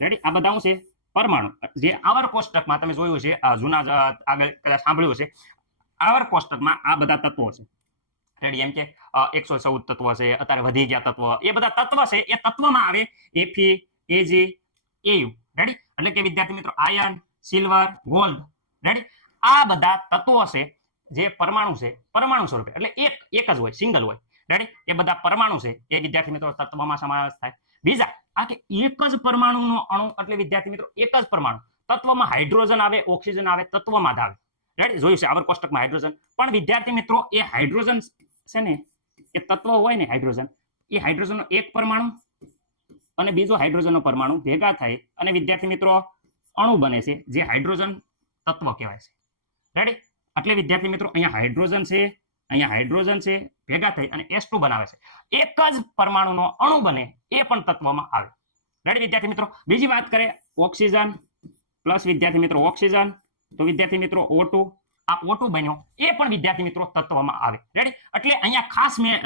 રેડી? આ બધા છે પરમાણુ. જે આવર કોષ્ટકમાં તમે જોયું છે, જૂના આગળ કદાચ સાંભળ્યું છે, આવર કોષ્ટકમાં આ બધા તત્વો છે. રેડી? એમ કે 114 તત્વ છે, અત્યારે વધી ગયા તત્વ, એ બધા તત્વ છે, એ તત્વમાં આવે Fe, Ag, Au. રેડી? એટલે કે વિદ્યાર્થી મિત્રો આયર્ન, સિલ્વર, ગોલ્ડ. રેડી? આ બધા તત્વો છે જે પરમાણુ છે, પરમાણુ સ્વરૂપે, એટલે એક જ હોય, સિંગલ હોય. રેડી? એ બધા પરમાણુ છે, એ વિદ્યાર્થી મિત્રો તત્વમાં સમાવેશ થાય. બીજા આ કે એક જ પરમાણુનો અણુ એટલે વિદ્યાર્થી મિત્રો એક જ પરમાણુ. તત્વમાં હાઇડ્રોજન આવે, ઓક્સિજન આવે, તત્વમાં જ આવે. રેડી? જોયું છે આવર કોષ્ટકમાં હાઇડ્રોજન. પણ વિદ્યાર્થી મિત્રો એ હાઇડ્રોજન છે ને, એ તત્વ હોય ને હાઇડ્રોજન, એ હાઇડ્રોજનનો એક પરમાણુ અને બીજો હાઇડ્રોજનનો પરમાણુ ભેગા થાય અને વિદ્યાર્થી મિત્રો અણુ બને છે, જે હાઇડ્રોજન તત્વ કહેવાય છે. રેડી? એટલે વિદ્યાર્થી મિત્રો અહીંયા હાઇડ્રોજન છે, અહીંયા હાઇડ્રોજન છે, ભેગા થઈ અને S2 બનાવે છે. એક જ પરમાણુનો અણુ બને, એ પણ તત્વમાં આવે. રેડી વિદ્યાર્થી મિત્રો? બીજી વાત કરીએ ઓક્સિજન પ્લસ વિદ્યાર્થી મિત્રો ઓક્સિજન, તો વિદ્યાર્થી મિત્રો O2. આ O2 બન્યો, એ પણ વિદ્યાર્થી મિત્રો તત્વમાં આવે. રેડી? એટલે અહીંયા ખાસ મેં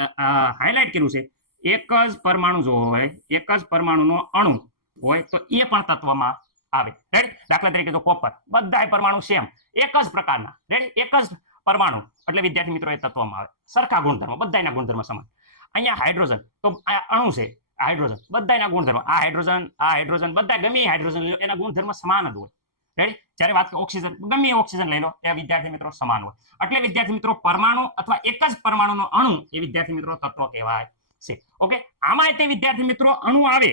હાઇલાઇટ કર્યું છે, એક જ પરમાણુ જો હોય, એક જ પરમાણુનો અણુ હોય તો એ પણ તત્વમાં આવે. રેડી? દાખલા તરીકે જો કોપર, બધા પરમાણુ સેમ, એક જ પ્રકારના. રેડી? એક જ પરમાણુ એટલે વિદ્યાર્થી મિત્રો એ તત્વમાં આવે. સરખા ગુણધર્મ, બધાના ગુણધર્મ સમાન. અહીંયા હાઇડ્રોજન, તો આ અણુ છે હાઇડ્રોજન, બધાના ગુણધર્મ, આ હાઇડ્રોજન બધા ગમે હાઇડ્રોજન લઈ લો, એના ગુણધર્મ સમાન જ હોય. રેડી? જ્યારે વાત ઓક્સિજન, ગમે ઓક્સિજન લઈ લો, એ વિદ્યાર્થી મિત્રો સમાન હોય. એટલે વિદ્યાર્થી મિત્રો પરમાણુ અથવા એક જ પરમાણુનો અણુ એ વિદ્યાર્થી મિત્રો તત્વ કહેવાય છે. ઓકે, આમાં તે વિદ્યાર્થી મિત્રો અણુ આવે,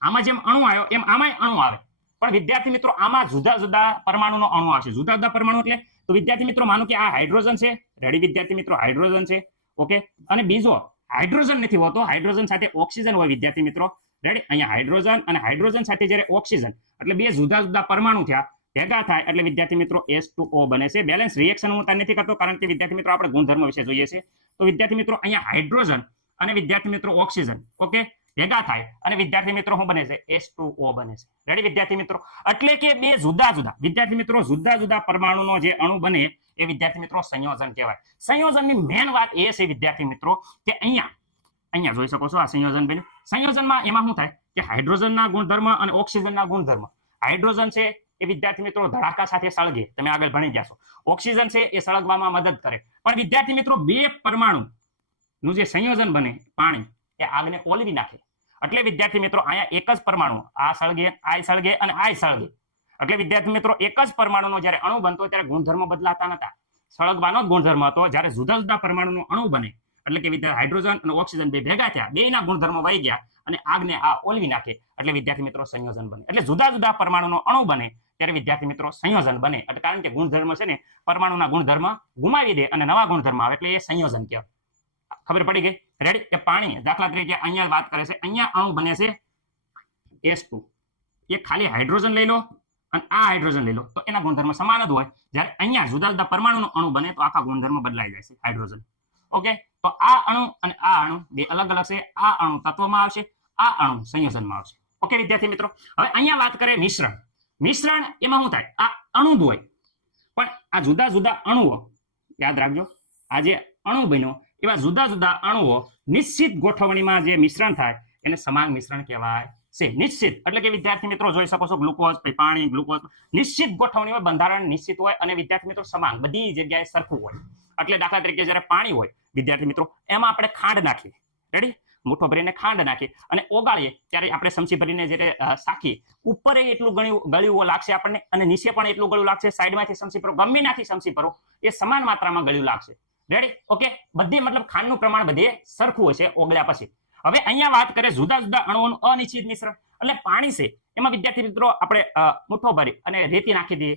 આમાં જેમ અણુ આવ્યો એમ આમાંય અણુ આવે. પણ વિદ્યાર્થી મિત્રો આમાં જુદા જુદા પરમાણુનો અણુ આવશે. જુદા જુદા પરમાણુ એટલે તો વિદ્યાર્થી મિત્રો માનો કે આ હાઇડ્રોજન છે. રેડી વિદ્યાર્થી મિત્રો? હાઇડ્રોજન છે. ઓકે, અને બીજો હાઇડ્રોજન નથી હોતો, હાઇડ્રોજન સાથે ઓક્સિજન હોય વિદ્યાર્થી મિત્રો. રેડી? અહીંયા હાઇડ્રોજન અને હાઇડ્રોજન સાથે જ્યારે ઓક્સિજન, એટલે બે જુદા જુદા પરમાણુ થયા, ભેગા થાય એટલે વિદ્યાર્થી મિત્રો H2O બને છે. બેલેન્સ રિએક્શન હું ત્યાં નથી કરતો, કારણ કે વિદ્યાર્થી મિત્રો આપણે ગુણધર્મ વિશે જોઈએ છે. તો વિદ્યાર્થી મિત્રો અહીંયા હાઇડ્રોજન અને વિદ્યાર્થી મિત્રો ઓક્સિજન, ઓકે, ભેગા થાય અને વિદ્યાર્થી મિત્રો શું બને છે? H2O બને છે. રેડી વિદ્યાર્થી મિત્રો? એટલે કે બે જુદા જુદા વિદ્યાર્થી મિત્રો જુદા જુદા પરમાણુનો જે અણુ બને એ વિદ્યાર્થી મિત્રો સંયોજન કહેવાય. સંયોજનની મેન વાત એ છે વિદ્યાર્થી મિત્રો કે અહીંયા જોઈ શકો છો આ સંયોજન બન્યું. સંયોજનમાં એમાં શું થાય કે હાઇડ્રોજનના ગુણધર્મ અને ઓક્સિજનના ગુણધર્મ. હાઇડ્રોજન છે એ વિદ્યાર્થી મિત્રો ધડાકા સાથે સળગે, તમે આગળ ભણી ગયા છો. ઓક્સિજન છે એ સળગવામાં મદદ કરે. પણ વિદ્યાર્થી મિત્રો બે પરમાણુનું જે સંયોજન બને પાણી, એ આગને ઓલવી નાખે. એટલે વિદ્યાર્થી મિત્રો અહીંયા એક જ પરમાણુ, આ સળગે અને આ સળગે. એટલે વિદ્યાર્થી મિત્રો એક જ પરમાણુનો જ્યારે અણુ બનતો ત્યારે ગુણધર્મ બદલાતા નતા. સળગવાનો જ ગુણધર્મ હતો. જ્યારે જુદા જુદા પરમાણુનો અણુ બને એટલે કે વિદ્યાર્થી હાઇડ્રોજન અને ઓક્સિજન બે ભેગા થયા, બેના ગુણધર્મ વહી ગયા અને આગને આ ઓલવી નાખે એટલે વિદ્યાર્થી મિત્રો સંયોજન બને. એટલે જુદા જુદા પરમાણુનો અણુ બને ત્યારે વિદ્યાર્થી મિત્રો સંયોજન બને. એટલે કારણ કે ગુણધર્મ છે ને, પરમાણુના ગુણધર્મ ગુમાવી દે અને નવા ગુણધર્મ આવે એટલે એ સંયોજન કહેવાય. ખબર પડી ગઈ? રેડી? કે પાણી દાખલા તરીકે અહીંયા વાત કરે છે, અહીંયા અણુ બને છે H2. એ ખાલી હાઇડ્રોજન લઈ લો અને આ હાઇડ્રોજન લઈ લો તો એના ગુણધર્મ સમાન જ હોય. જ્યારે અહીંયા જુદા જુદા પરમાણુનો અણુ બને તો આખા ગુણધર્મ બદલાઈ જાય છે હાઇડ્રોજન. ઓકે, તો આ અણુ અને આ અણુ બે અલગ અલગ છે. આ અણુ તત્વમાં આવશે, આ અણુ સંયોજનમાં આવશે. ઓકે વિદ્યાર્થી મિત્રો? હવે અહીંયા વાત કરીએ મિશ્રણ. મિશ્રણ એમાં શું થાય? આ અણુ જ હોય, પણ આ જુદા જુદા અણુઓ, યાદ રાખજો, આ જે અણુ બન્યો એવા જુદા જુદા અણુઓ નિશ્ચિત ગોઠવણીમાં જે મિશ્રણ થાય એને સમાંગ મિશ્રણ કહેવાય છે. નિશ્ચિત એટલે કે વિદ્યાર્થી મિત્રો જોઈ શકો છો ગ્લુકોઝ, પાણી, ગ્લુકોઝ, નિશ્ચિત ગોઠવણી હોય, બંધારણ નિશ્ચિત હોય અને વિદ્યાર્થી મિત્રો સમાંગ બધી જગ્યાએ સરખું હોય. એટલે દાખલા તરીકે જ્યારે પાણી હોય વિદ્યાર્થી મિત્રો, એમાં આપણે ખાંડ નાખીએ. રેડી? મુઠ્ઠો ભરીને ખાંડ નાખી અને ઓગાળીએ ત્યારે આપણે સમસી ભરીને જ્યારે સાખીએ, ઉપર એટલું ગળ્યું લાગશે આપણને અને નીચે પણ એટલું ગળ્યું લાગશે. સાઈડમાંથી સમસી ભરો, ગમે નાખી સમસી ભરો, એ સમાન માત્રામાં ગળ્યું લાગશે. રેડી? ઓકે, બધી મતલબ ખાંડનું પ્રમાણ બધે સરખું હોય છે ઓગળ્યા પછી. હવે અહીંયા વાત કરીએ જુદા જુદા અણુઓનું અનિશ્ચિત મિશ્રણ. એટલે પાણી છે એમાં વિદ્યાર્થી મિત્રો આપણે મુઠ્ઠો ભરી અને રેતી નાખી દઈએ,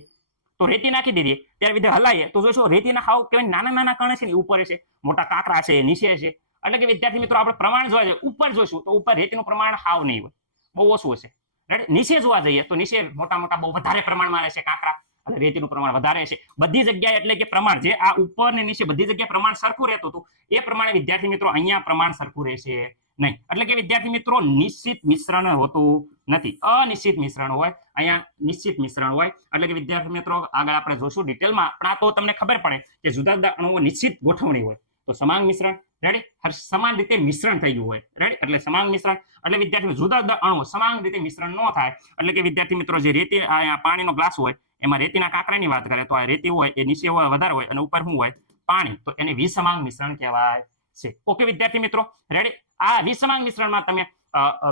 તો રેતી નાખી દીધી ત્યારે વિદ્યાર્થી હલાવીએ તો જોઈશું રેતીના હાવ કેવાય નાના નાના કણ છે ને ઉપર છે, મોટા કાંકરા છે, નીચે છે, એટલે કે વિદ્યાર્થી મિત્રો આપણે પ્રમાણ જોવા જઈએ ઉપર જોઈશું તો ઉપર રેતીનું પ્રમાણ હાવ નહીં હોય, બહુ ઓછું હશે. રાઈટ, નીચે જોવા જઈએ તો નીચે મોટા મોટા બહુ વધારે પ્રમાણમાં રહેશે કાંકરા અને રેતીનું પ્રમાણ વધારે છે બધી જગ્યાએ. એટલે કે પ્રમાણ જે આ ઉપર ને નીચે બધી જગ્યાએ પ્રમાણ સરખું રહેતું હતું એ પ્રમાણે વિદ્યાર્થી મિત્રો અહીંયા પ્રમાણ સરખું રહેશે નહીં. એટલે કે વિદ્યાર્થી મિત્રો નિશ્ચિત મિશ્રણ હોતું નથી, અનિશ્ચિત મિશ્રણ હોય. અહીંયા નિશ્ચિત મિશ્રણ હોય એટલે કે વિદ્યાર્થી મિત્રો આગળ આપણે જોશું ડિટેલમાં, પણ આ તો તમને ખબર પડે કે જુદા જુદા અણુઓ નિશ્ચિત ગોઠવણી હોય તો સમાંગ મિશ્રણ. રેડી, સમાન રીતે મિશ્રણ થઈ ગયું હોય. રેડી, એટલે સમાંગ મિશ્રણ એટલે વિદ્યાર્થી જુદા જુદા અણુઓ સમાન રીતે મિશ્રણ ન થાય. એટલે કે વિદ્યાર્થી મિત્રો જે રેતી પાણીનો ગ્લાસ હોય એમાં રેતીના કાંકરાની વાત કરે તો આ રેતી હોય એ નીચે હોય વધારે હોય અને ઉપર શું હોય પાણી, તો એને વિસમાંગ મિશ્રણ કહેવાય છે. ઓકે વિદ્યાર્થી મિત્રો, રેડી. આ વિસમાંગ મિશ્રણમાં તમે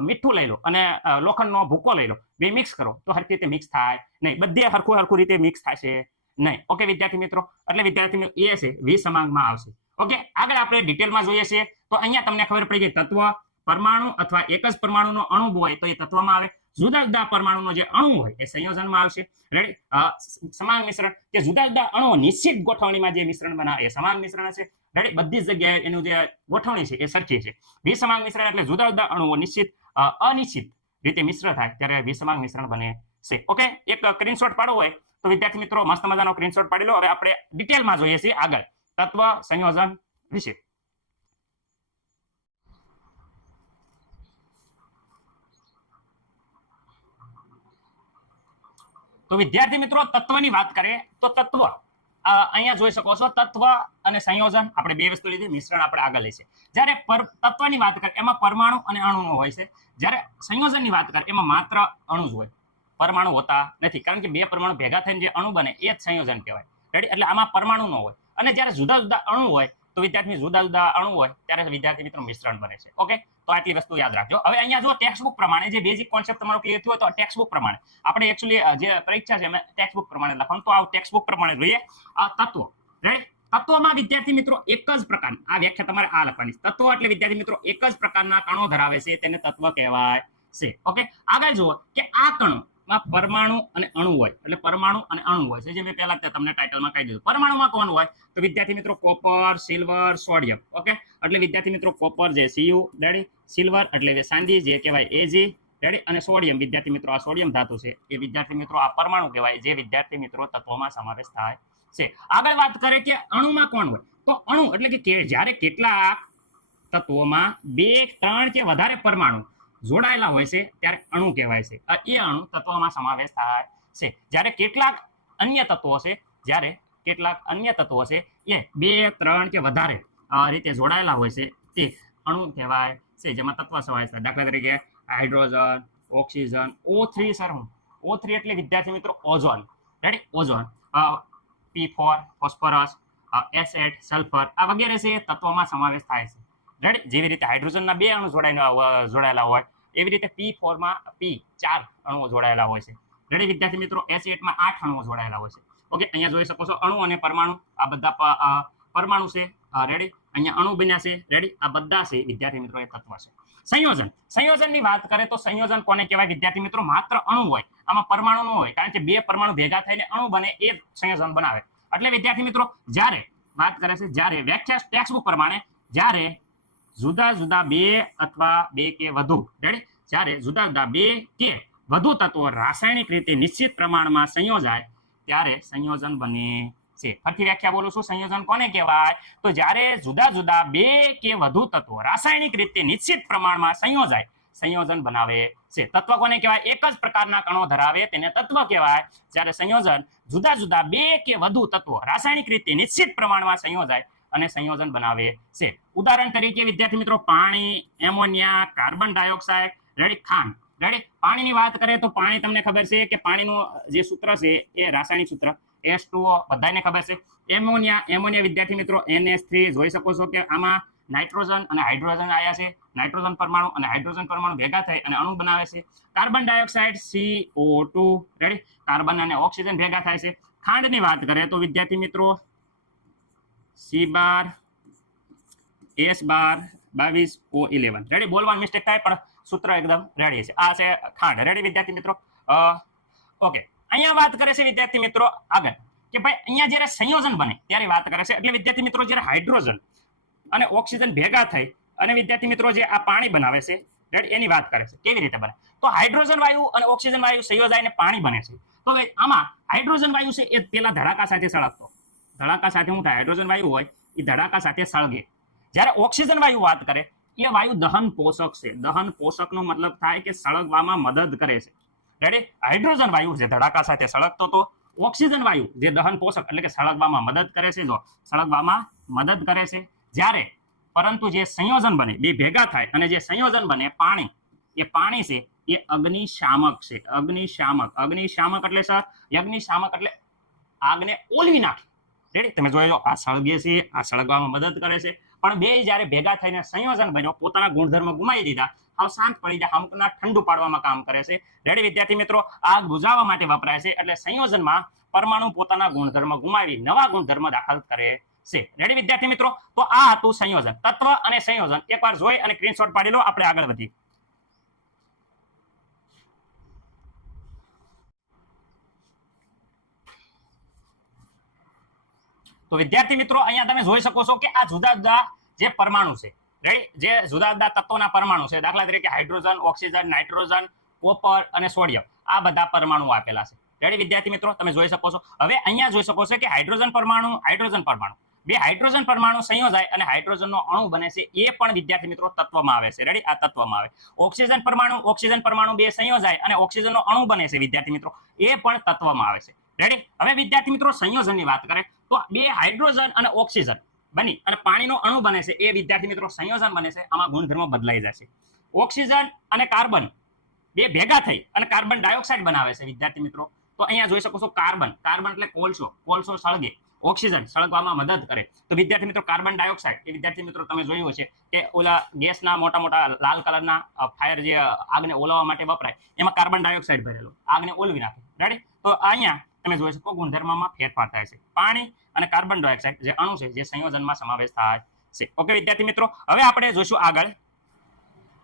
મીઠું લઈ લો અને લોખંડનો ભૂકો લઈ લો, બે મિક્સ કરો તો હરખી રીતે મિક્સ થાય નહીં, બધે હરખું રીતે મિક્સ થશે નહીં. ઓકે વિદ્યાર્થી મિત્રો, એટલે વિદ્યાર્થી મિત્રો એ છે વિસમાંગમાં આવશે. ઓકે, આગળ આપણે ડિટેલમાં જોઈએ છીએ તો અહીંયા તમને ખબર પડી ગઈ તત્વ, પરમાણુ અથવા એક જ પરમાણુનો અણુ હોય તો એ તત્વમાં આવે. જુદા જુદા પરમાણુનો જે અણુ હોય એ સંયોજનમાં આવશે. રેડી, સમાંગ મિશ્રણ કે જુદા જુદા અણુઓ નિશ્ચિત ગોઠવણીમાં જે મિશ્રણ બનાવે એ સમાંગ મિશ્રણ હશે. રેડી, બધી જ જગ્યાએ એનું જે ગોઠવણી છે એ સરખી છે. વિસમાંગ મિશ્રણ એટલે જુદા જુદા અણુઓ નિશ્ચિત અનિશ્ચિત રીતે મિશ્ર થાય ત્યારે વિસમાંગ મિશ્રણ બને છે. ઓકે, એક સ્ક્રીનશોટ પાડવો હોય તો વિદ્યાર્થી મિત્રો મસ્ત મજાનો સ્ક્રીનશોટ પાડી લો. હવે આપણે ડિટેલમાં જોઈએ છીએ આગળ તત્વ સંયોજન વિશે. તો વિદ્યાર્થી મિત્રો તત્વની વાત કરીએ તો તત્વ અહીંયા જોઈ શકો છો, તત્વ અને સંયોજન આપણે બે વસ્તુ લીધી, મિશ્રણ આપણે આગળ લઈશું. જ્યારે તત્વની વાત કરીએ એમાં પરમાણુ અને અણુનો હોય છે, જ્યારે સંયોજનની વાત કરીએ એમાં માત્ર અણુ જ હોય, પરમાણુ હોતા નથી. કારણ કે બે પરમાણુ ભેગા થઈને જે અણુ બને એ જ સંયોજન કહેવાય. રેડી, એટલે આમાં પરમાણુ ન હોય. અને જ્યારે જુદા જુદા અણુ હોય તો વિદ્યાર્થી જુદા જુદા અણુ હોય ત્યારે વિદ્યાર્થી મિત્રો મિશ્રણ બને છે. ઓકે, તો આટલી વસ્તુ યાદ રાખજો. હવે અહીંયા જો ટેક્સ્ટ બુક પ્રમાણે જે બેઝિક કોન્સેપ્ટ તમારો ક્લિયર થયો તો ટેક્સ્ટ બુક પ્રમાણે આપણે એકચ્યુઅલી જે પરીક્ષા છે એમાં ટેક્સ્ટ બુક પ્રમાણે લખવાનું, તો આ ટેક્સ્ટ બુક પ્રમાણે જોઈએ. આ તત્વો, રાઈટ, તત્વમાં વિદ્યાર્થી મિત્રો એક જ પ્રકાર, આ વ્યાખ્યા તમારે આ લખવાની. તત્વો એટલે વિદ્યાર્થી મિત્રો એક જ પ્રકારના કણો ધરાવે છે તેને તત્વ કહેવાય છે. ઓકે, આગળ જુઓ કે આ કણોમાં પરમાણુ અને અણુ હોય, એટલે પરમાણુ અને અણુ હોય છે જે મેં પહેલા તમને ટાઇટલમાં કહી દીધું. પરમાણુમાં કોણ હોય તો વિદ્યાર્થી મિત્રો કોપર, સિલ્વર, સોડિયમ. ઓકે, એટલે વિદ્યાર્થી મિત્રો કોપર જે Cu, રેડી, સિલ્વર એટલે ચાંદી જે કહેવાય Ag, રેડી, અને સોડિયમ વિદ્યાર્થી મિત્રો આ સોડિયમ ધાતુ છે એ વિદ્યાર્થી મિત્રો આ પરમાણુ કહેવાય જે વિદ્યાર્થી મિત્રો તત્વોમાં સમાવેશ થાય છે. આગળ વાત કરીએ કે અણુમાં કોણ હોય તો અણુ એટલે કે જ્યારે કેટલાક તત્વોમાં 2, 3 કે વધારે પરમાણુ જોડાયેલા હોય છે ત્યારે અણુ કહેવાય છે. એ અણુ તત્વોમાં સમાવેશ થાય છે. જ્યારે કેટલાક અન્ય તત્વો છે, જ્યારે કેટલાક અન્ય તત્વો છે એ 2, 3 કે વધારે રીતે જોડાયેલા હોય છે તે અણુ કહેવાય છે જેમાં તત્વ સમાવેશ થાય. દાખલા તરીકે હાઇડ્રોજન, ઓક્સિજન, O3 સર હું O3 એટલે વિદ્યાર્થી મિત્રો ozone. Ready, ozone, P4 phosphorus, S8 sulphur, આ વગેરે છે તત્વોમાં સમાવેશ થાય છે. રેડી, જેવી રીતે હાઇડ્રોજનના 2 અણુ જોડાયેલા હોય એવી રીતે P4 માં P4 અણુઓ જોડાયેલા હોય છે. રેડી વિદ્યાર્થી મિત્રો, S8 માં 8 અણુઓ જોડાયેલા હોય છે. ઓકે, અહીંયા જોઈ શકો છો અણુ અને પરમાણુ, આ બધા પરમાણુ છે. રેડી, અહીંયા અણુ બન્યા છે. રેડી, આ બધા છે વિદ્યાર્થી મિત્રો એ તત્વ છે. સંયોજન, સંયોજનની વાત કરીએ તો સંયોજન કોને કહેવાય વિદ્યાર્થી મિત્રો? માત્ર અણુ હોય, આમાં પરમાણુ ન હોય, કારણ કે 2 પરમાણુ ભેગા થઈને અણુ બને એ સંયોજન બનાવે. એટલે વિદ્યાર્થી મિત્રો જ્યારે વાત કરે છે, જ્યારે વ્યાખ્યા ટેક્સ્ટ બુક પ્રમાણે જ્યારે જુદા જુદા 2 અથવા 2 કે વધુ, રેડી, જ્યારે જુદા જુદા 2 કે વધુ તત્વો રાસાયણિક રીતે નિશ્ચિત પ્રમાણમાં સંયોજાય ત્યારે સંયોજન બને છે. ફરીથી વ્યાખ્યા બોલું છું, સંયોજન કોને કહેવાય તો જ્યારે જુદા જુદા 2 કે વધુ તત્વો રાસાયણિક રીતે નિશ્ચિત પ્રમાણમાં સંયોજાય સંયોજન બનાવે છે. તત્વ કોને કહેવાય? એક જ પ્રકારના કણો ધરાવે તેને તત્વ કહેવાય. જ્યારે સંયોજન જુદા જુદા 2 કે વધુ તત્વો રાસાયણિક રીતે નિશ્ચિત પ્રમાણમાં સંયોજાય અને સંયોજન બનાવે છે. ઉદાહરણ તરીકે વિદ્યાર્થી મિત્રો પાણી, એમોનિયા, કાર્બન ડાયોક્સાઇડ, રેડી, ખાંડ. રેડી, પાણીની વાત કરીએ તો પાણી તમને ખબર છે કે પાણીનું જે સૂત્ર છે એ રાસાયણિક સૂત્ર H2O બધાને ખબર છે. એમોનિયા વિદ્યાર્થી મિત્રો NH3 જોઈ શકો છો કે આમાં નાઇટ્રોજન અને હાઇડ્રોજન આવ્યા છે. નાઇટ્રોજન પરમાણુ અને હાઇડ્રોજન પરમાણુ ભેગા થઈ અને અણુ બનાવે છે. Carbon dioxide CO2, ready, carbon અને ઓક્સિજન ભેગા થાય છે. ખાંડની વાત કરીએ તો વિદ્યાર્થી મિત્રો C બાર S બાર 22 O11. રેડી, બોલવાનું મિસ્ટેક થાય પણ સૂત્ર એકદમ રેડી છે. આ છે ખાંડ. રેડી વિદ્યાર્થી મિત્રો? ઓકે, અહીંયા વાત કરે છે વિદ્યાર્થી મિત્રો આગળ કે ભાઈ અહીંયા જ્યારે સંયોજન બને ત્યારે વાત કરે છે. એટલે વિદ્યાર્થી મિત્રો જ્યારે હાઇડ્રોજન અને ઓક્સિજન ભેગા થઈ અને વિદ્યાર્થી મિત્રો જે આ પાણી બનાવે છે રાઈટ એની વાત કરે છે કેવી રીતે બને તો હાઇડ્રોજન વાયુ અને ઓક્સિજન વાયુ સંયોજાઈને પાણી બને છે તો આમાં હાઇડ્રોજન વાયુ છે એ પેલા ધડાકા સાથે સળગતો ધડાકા સાથે શું થાય હાઇડ્રોજન વાયુ હોય એ ધડાકા સાથે સળગે જ્યારે ઓક્સિજન વાયુ વાત કરે એ વાયુ દહન પોષક છે દહન પોષકનો મતલબ થાય કે સળગવામાં મદદ કરે છે રેડી હાઇડ્રોજન વાયુ જે ધડાકા સાથે સળગતો તો ઓક્સિજન વાયુ જે દહન પોષક એટલે કે સળગવામાં મદદ કરે છે જો સળગવામાં મદદ કરે છે જ્યારે પરંતુ જે સંયોજન બને બે ભેગા થાય અને જે સંયોજન બને પાણી એ પાણી છે એ અગ્નિશામક છે અગ્નિશામક એટલે સર અગ્નિશામક એટલે આગને ઓલવી નાખે રેડી તમે જોયો આ સળગે છે આ સળગવામાં મદદ કરે છે પણ બે જ્યારે ભેગા થઈને સંયોજન બન્યો પોતાના ગુણધર્મ ગુમાવી દીધા હાવ શાંત પડી જાય અમુકના ઠંડુ પાડવામાં કામ કરે છે રેડી વિદ્યાર્થી મિત્રો આગ બુઝાવવા માટે વપરાય છે એટલે સંયોજનમાં પરમાણુ પોતાના ગુણધર્મ ગુમાવી નવા ગુણધર્મ દાખલ કરે છે રેડી વિદ્યાર્થી મિત્રો તો આ હતું સંયોજન તત્વ અને સંયોજન એકવાર જોઈ અને સ્ક્રીનશોટ પાડી લો આપણે આગળ વધીએ તો વિદ્યાર્થી મિત્રો અહીંયા તમે જોઈ શકો છો કે આ જુદા જુદા જે પરમાણુ છે રાઈટ જે જુદા જુદા તત્વોના પરમાણુ છે દાખલા તરીકે હાઇડ્રોજન ઓક્સિજન નાઇટ્રોજન કોપર અને સોડિયમ આ બધા પરમાણુ આપેલા છે રેડી વિદ્યાર્થી મિત્રો તમે જોઈ શકો છો હવે અહીંયા જોઈ શકો છો કે હાઇડ્રોજન પરમાણુ બે હાઇડ્રોજન પરમાણુ સંયોજાય અને હાઇડ્રોજનનો અણુ બને છે એ પણ વિદ્યાર્થી મિત્રો તત્વમાં આવે છે રેડી આ તત્વમાં આવે ઓક્સિજન પરમાણુ બે સંયોજાય અને ઓક્સિજનનો અણુ બને છે વિદ્યાર્થી મિત્રો એ પણ તત્વમાં આવે છે રેડી હવે વિદ્યાર્થી મિત્રો સંયોજનની વાત કરે તો બે હાઇડ્રોજન અને ઓક્સિજન બની અને પાણીનો અણુ બને છે એ વિદ્યાર્થી મિત્રો સંયોજન બને છે આમાં ગુણધર્મ બદલાઈ જાય છે ઓક્સિજન અને કાર્બન બે ભેગા થઈ અને કાર્બન ડાયોક્સાઇડ બનાવે છે વિદ્યાર્થી મિત્રો તો અહીંયા જોઈ શકો છો કાર્બન એટલે કોલસો સળગે ઓક્સિજન સળગવામાં મદદ કરે તો વિદ્યાર્થી મિત્રો કાર્બન ડાયોક્સાઇડ એ વિદ્યાર્થી મિત્રો તમે જોયું છે કે ઓલા ગેસના મોટા મોટા લાલ કલરના ફાયર જે આગને ઓલવવા માટે વપરાય એમાં કાર્બન ડાયોક્સાઇડ ભરેલો આગને ઓલવી નાખે રેડી તો અહીંયા તમે જોઈ શકો ગુણધર્મમાં ફેરફાર થાય છે પાણી અને કાર્બન ડાયોક્સાઇડ જે અણુ છે જે સંયોજનમાં સમાવેશ થાય છે ઓકે વિદ્યાર્થી મિત્રો હવે આપણે જોઈશું આગળ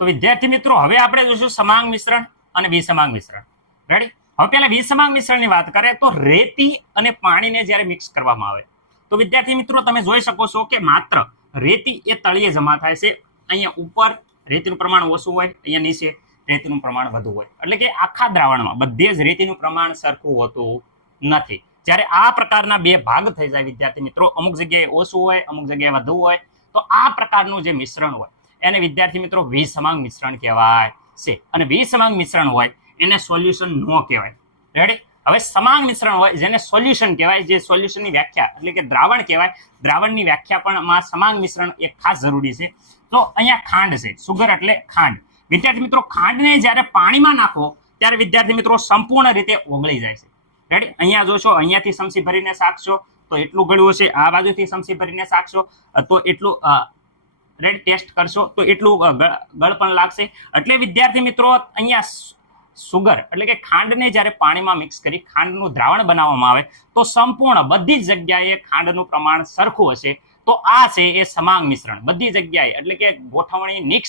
તો વિદ્યાર્થી મિત્રો હવે આપણે જોઈશું સમાંગ મિશ્રણ અને વિસમાંગ મિશ્રણ રેડી હવે પહેલા વિસમાંગ મિશ્રણની વાત કરીએ તો રેતી અને પાણીને જ્યારે મિક્સ કરવામાં આવે તો વિદ્યાર્થી મિત્રો તમે જોઈ શકો છો કે માત્ર રેતી એ તળિયે જમા થાય છે અહીંયા ઉપર રેતીનું પ્રમાણ ઓછું હોય અહીંયા નીચે રેતીનું પ્રમાણ વધુ હોય એટલે કે આખા દ્રાવણમાં બધે જ રેતીનું પ્રમાણ સરખું હોતું નથી જ્યારે આ પ્રકારના બે ભાગ થઈ જાય વિદ્યાર્થી મિત્રો અમુક જગ્યાએ ઓછું હોય અમુક જગ્યાએ વધુ હોય તો આ પ્રકારનું જે મિશ્રણ હોય એને વિદ્યાર્થી મિત્રો વિસમાંગ મિશ્રણ કહેવાય છે અને વિસમાંગ મિશ્રણ હોય એને સોલ્યુશન નો કહેવાય રેડી હવે સમાંગ મિશ્રણ હોય જેને સોલ્યુશન કહેવાય જે સોલ્યુશનની વ્યાખ્યા એટલે કે દ્રાવણ કહેવાય દ્રાવણની વ્યાખ્યા પણ માં સમાંગ મિશ્રણ એક ખાસ જરૂરી છે તો અહીંયા ખાંડ છે સુગર એટલે ખાંડ વિદ્યાર્થી મિત્રો ખાંડને જ્યારે પાણીમાં નાખો ત્યારે વિદ્યાર્થી મિત્રો સંપૂર્ણ રીતે ઓગળી જાય છે રેડી અહીંયા જોશો અહીંયાથી સમસી ભરીને શાકશો તો એટલું ગળ્યું હશે આ બાજુથી સમસી ભરીને શાકશો તો એટલું રેડી ટેસ્ટ કરશો તો એટલું ગળ પણ લાગશે એટલે વિદ્યાર્થી મિત્રો અહીંયા સુગર એટલે કે ખાંડને જ્યારે પાણીમાં મિક્સ કરી ખાંડનું દ્રાવણ બનાવવામાં આવે તો સંપૂર્ણ બધી જ જગ્યાએ ખાંડનું પ્રમાણ સરખું હશે તો આ છે એ સમાંગ મિશ્રણ બધી જગ્યાએ એટલે કે ગોઠવણી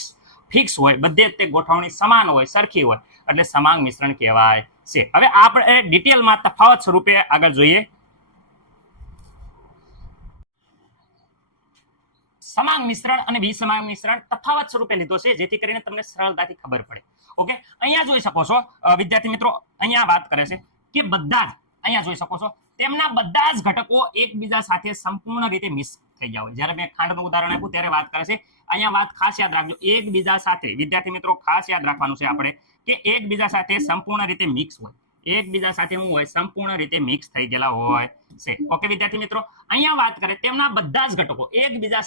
ફિક્સ હોય બધે તે ગોઠવણી સમાન હોય સરખી હોય એટલે સમાંગ મિશ્રણ કહેવાય છે હવે આપણે ડિટેલમાં તફાવત સ્વરૂપે આગળ જોઈએ સમાંગ મિશ્રણ અને વિસમાંગ મિશ્રણ તફાવત સ્વરૂપે લીધો છે જેથી કરીને તમને સરળતાથી ખબર પડે ઓકે અહીંયા જોઈ શકો છો વિદ્યાર્થી મિત્રો અહીંયા વાત કરે છે કે બધા જ અહીંયા જોઈ શકો છો તેમના બધા જ ઘટકો એકબીજા સાથે સંપૂર્ણ રીતે મિક્સ થઈ ગયા હોય જ્યારે મેં ખાંડનું ઉદાહરણ આપ્યું ત્યારે વાત કરે છે અહીંયા વાત ખાસ યાદ રાખજો એકબીજા સાથે વિદ્યાર્થી મિત્રો ખાસ યાદ રાખવાનું છે આપણે કે એકબીજા સાથે સંપૂર્ણ રીતે મિક્સ હોય એકબીજા સાથે શું હોય સંપૂર્ણ રીતે મિક્સ થઈ ગયેલા હોય છે ઓકે વિદ્યાર્થી મિત્રો અહીંયા વાત કરે તેમના બધા જ ઘટકો એકબીજા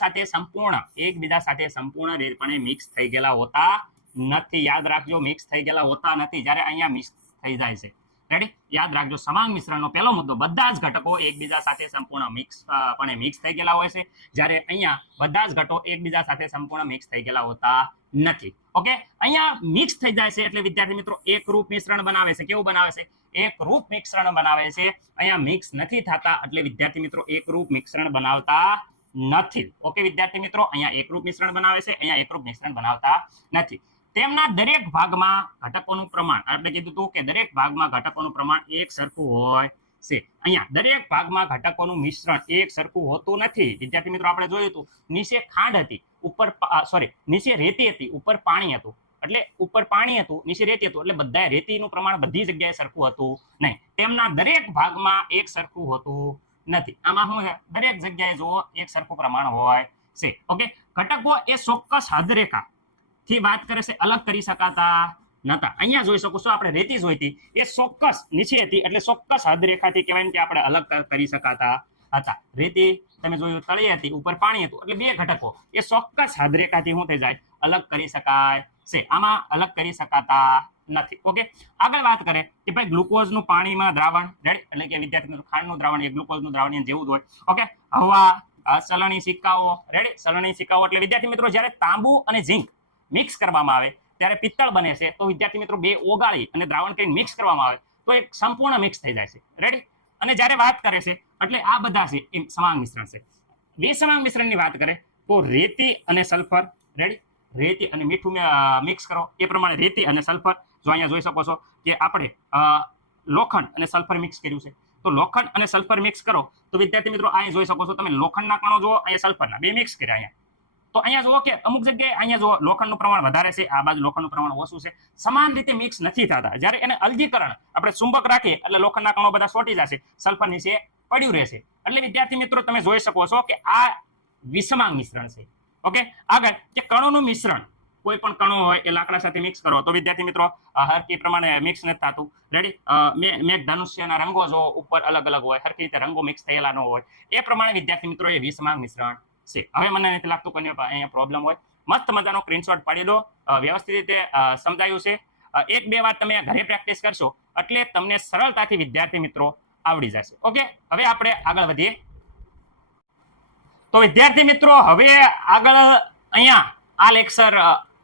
સાથે સંપૂર્ણ રીતપણે મિક્સ થઈ ગયેલા હોતા નથી યાદ રાખજો મિક્સ થઈ ગયેલા હોતા નથી જ્યારે અહીંયા મિક્સ થઈ જાય છે રેડી યાદ રાખજો સમાંગ મિશ્રણનો પહેલો મુદ્દો બધા જ ઘટકો એકબીજા સાથે સંપૂર્ણ મિક્સ થઈ ગયેલા હોય છે જ્યારે અહીંયા બધા જ ઘટકો એકબીજા સાથે સંપૂર્ણ મિક્સ થઈ ગયેલા હોતા નથી ઓકે અહીંયા મિક્સ થઈ જાય છે એટલે વિદ્યાર્થી મિત્રો એકરૂપ મિશ્રણ બનાવે છે કેવું બનાવે છે એકરૂપ મિશ્રણ બનાવે છે અહીંયા મિક્સ નથી થતા એટલે વિદ્યાર્થી મિત્રો એકરૂપ મિશ્રણ બનાવતા નથી ઓકે વિદ્યાર્થી મિત્રો અહીંયા એકરૂપ મિશ્રણ બનાવે છે અહીંયા એકરૂપ મિશ્રણ બનાવતા નથી તેમના દરેક ભાગમાં ઘટકોનું પ્રમાણ આપણે કીધું હતું કે દરેક ભાગમાં ઘટકોનું પ્રમાણ એક સરખું હોય છે. અહીંયા દરેક ભાગમાં ઘટકોનું મિશ્રણ એક સરખું હોતું નથી. વિદ્યાર્થી મિત્રો આપણે જોયું હતું નીચે ખાંડ હતી, ઉપર નીચે રેતી હતી, ઉપર પાણી હતું. એટલે ઉપર પાણી હતું, નીચે રેતી હતું, એટલે બધા રેતીનું પ્રમાણ બધી જગ્યાએ સરખું હતું નહીં. તેમના દરેક ભાગમાં એક સરખું હોતું નથી. આમાં શું છે? દરેક જગ્યાએ જો એક સરખું પ્રમાણ હોય છે. ઓકે, ઘટકો એ ચોક્કસ હદરેખા થી વાત કરે છે, અલગ કરી શકાતા નતા. અહીંયા જોઈ શકો છો આપણે રેતી જોઈ હતી, એ ચોક્કસ નીચે હતી, એટલે ચોક્કસ હદરેખાથી કહેવાય કે આપણે અલગ કરી શકાતા હતા. રેતી તમે જોયું તળિયે હતી, ઉપર પાણી હતું, એટલે બે ઘટકો એ ચોક્કસ હદરેખાથી શું થઈ જાય? અલગ કરી શકાય છે. આમાં અલગ કરી શકાતા નથી. ઓકે, આગળ વાત કરે કે ભાઈ ગ્લુકોઝનું પાણીમાં દ્રાવણ, રેડી, એટલે કે વિદ્યાર્થી મિત્રો ખાંડનું દ્રાવણ એ ગ્લુકોઝનું દ્રાવણ જેવું જ હોય. ઓકે, હવા, ચલણી સિક્કાઓ, રેડી, ચલણી સિક્કાઓ એટલે વિદ્યાર્થી મિત્રો જ્યારે તાંબુ અને ઝીંક મિક્સ કરવામાં આવે ત્યારે પિત્તળ બને છે. તો વિદ્યાર્થી મિત્રો બે ઓગાળી અને દ્રાવણ કરીને મિક્સ કરવામાં આવે તો એક સંપૂર્ણ મિક્સ થઈ જાય છે. રેડી, અને જ્યારે વાત કરે છે એટલે આ બધા છે એ સમાંગ મિશ્રણ છે. વિસમાંગ મિશ્રણની વાત કરે તો રેતી અને સલ્ફર, રેડી, રેતી અને મીઠું મિક્સ કરો એ પ્રમાણે રેતી અને સલ્ફર. જો અહીંયા જોઈ શકો છો કે આપણે લોખંડ અને સલ્ફર મિક્સ કર્યું છે. તો લોખંડ અને સલ્ફર મિક્સ કરો તો વિદ્યાર્થી મિત્રો અહીંયા જોઈ શકો છો તમે લોખંડના કણો જુઓ, અહીંયા સલ્ફરના, બે મિક્સ કર્યા અહીંયા. તો અહીંયા જુઓ કે અમુક જગ્યાએ અહીંયા જુઓ લોખંડનું પ્રમાણ વધારે છે, આ બાજુ લોખંડનું પ્રમાણ ઓછું છે. સમાન રીતે મિક્સ નથી થતા. જ્યારે એને અલગીકરણ આપણે ચુંબક રાખીએ એટલે લોખંડના કણો બધા ચોંટી જશે, સલ્ફર નીચે પડ્યું રહેશે. એટલે વિદ્યાર્થી મિત્રો તમે જોઈ શકો છો કે આ વિષમાંગ મિશ્રણ છે. ઓકે, આગળ કે કણોનું મિશ્રણ, કોઈ પણ કણો હોય એ લાકડા સાથે મિક્સ કરો તો વિદ્યાર્થી મિત્રો હરકી પ્રમાણે મિક્સ નથી થતું. રેડી, મેઘ ધનુષ્યના રંગો જો ઉપર અલગ અલગ હોય, હરકી રીતે રંગો મિક્સ થયેલા ન હોય, એ પ્રમાણે વિદ્યાર્થી મિત્રો એ વિષમાંગ મિશ્રણ છે. હવે મને નથી લાગતું કોઈ અહીંયા પ્રોબ્લેમ હોય. મસ્ત મજાનો સ્ક્રીનશોટ પાડી દો, વ્યવસ્થિત રીતે સમજાયું છે. એક બે વાર તમે ઘરે પ્રેક્ટિસ કરશો એટલે તમને સરળતાથી વિદ્યાર્થી મિત્રો આવડી જશે. ઓકે, હવે આપણે આગળ વધીએ. તો વિદ્યાર્થી મિત્રો હવે આગળ અહીંયા આ લેક્ચર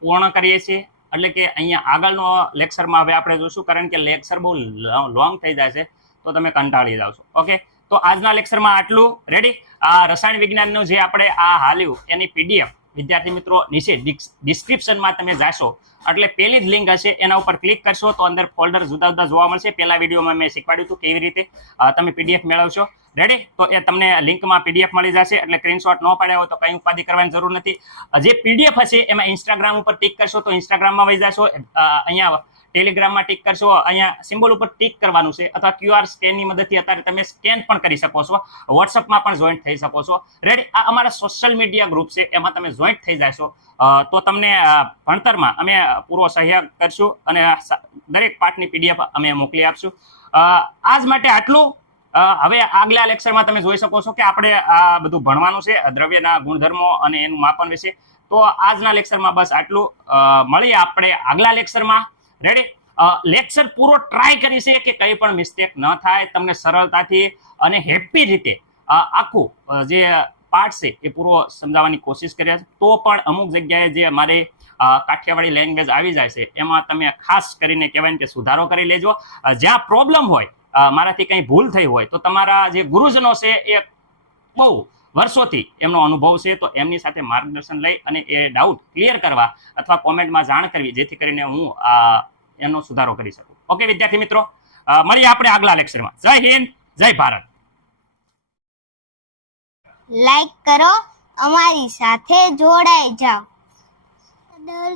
પૂર્ણ કરીએ છીએ. એટલે કે અહીંયા આગળનો લેક્ચરમાં હવે આપણે જોઈશું, કારણ કે લેક્ચર બહુ લોંગ થઈ જાય છે તો તમે કંટાળી જાવ છો. ઓકે, તો આજના લેક્ચરમાં આટલું. રેડી, આ રસાયણ વિજ્ઞાનનું જે આપણે આ હાલ્યું એની પીડીએફ વિદ્યાર્થી મિત્રો નીચે ડિસ્ક્રિપ્શનમાં તમે જાશો એટલે પહેલી જ લિંક હશે, એના ઉપર ક્લિક કરશો તો અંદર ફોલ્ડર જુદા જુદા જોવા મળશે. પહેલા વિડીયોમાં મેં શીખવાડ્યું હતું કેવી રીતે તમે પીડીએફ મેળવશો. રેડી, તો એ તમને લિંકમાં પીડીએફ મળી જશે. એટલે સ્ક્રીનશોટ ન પાડ્યા હોય તો કંઈ ઉપાધિ કરવાની જરૂર નથી. જે પીડીએફ હશે એમાં ઇન્સ્ટાગ્રામ ઉપર ટિક કરશો તો ઇન્સ્ટાગ્રામમાં વહી જશો. અહીંયા ટેલિગ્રામમાં ટિક કરશો, અહીંયા સિમ્બોલ ઉપર ટિક કરવાનું છે, અથવા QR સ્કેનની મદદથી અત્યારે તમે સ્કેન પણ કરી શકો છો. વોટ્સઅપમાં પણ જોઈન્ટ થઈ શકો છો. રેડી, આ અમારા સોશિયલ મીડિયા ગ્રુપ છે, એમાં તમે જોઈન્ટ થઈ જશો તો તમને ભણતરમાં અમે પૂરો સહયોગ કરશું અને દરેક પાઠની પીડીએફ અમે મોકલી આપશું. આજ માટે આટલું. હવે આગલા લેક્ચરમાં તમે જોઈ શકો છો કે આપણે આ બધું ભણવાનું છે, દ્રવ્યના ગુણધર્મો અને એનું માપન વિશે. તો આજના લેક્ચરમાં બસ આટલું. મળીએ આપણે આગલા લેક્ચરમાં. રેડી, લેક્ચર પૂરો ટ્રાય કરી છે કે કંઈ પણ મિસ્ટેક ન થાય, તમને સરળતાથી અને હેપી રીતે આખું જે પાર્ટ છે એ પૂરો સમજાવવાની કોશિશ કરીએ. તો પણ અમુક જગ્યાએ જે અમારે કાઠિયાવાડી લેંગ્વેજ આવી જાય છે એમાં તમે ખાસ કરીને કહેવાય કે સુધારો કરી લેજો. જ્યાં પ્રોબ્લેમ હોય, મારાથી કંઈ ભૂલ થઈ હોય તો તમારા જે ગુરુજનો છે એ બહુ વર્ષોથી એમનો અનુભવ છે, તો એમની સાથે માર્ગદર્શન લઈ અને એ ડાઉટ ક્લિયર કરવા અથવા કોમેન્ટમાં જાણ કરવી, જેથી કરીને હું એનો સુધારો કરી શકું. ઓકે વિદ્યાર્થી મિત્રો, મળીએ આપણે આગલા લેક્ચરમાં. જય હિન્દ, જય ભારત. લાઈક કરો, અમારી સાથે જોડાઈ જાઓ.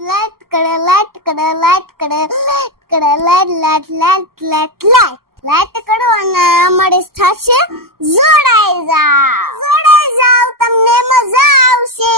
લાઈક કરો, લાઈક કરો, લાઈક કરો, લાઈક કરો, like like like like like like કરો અને અમારી સાથે જોડાઈ જાઓ. તમને મજા આવશે.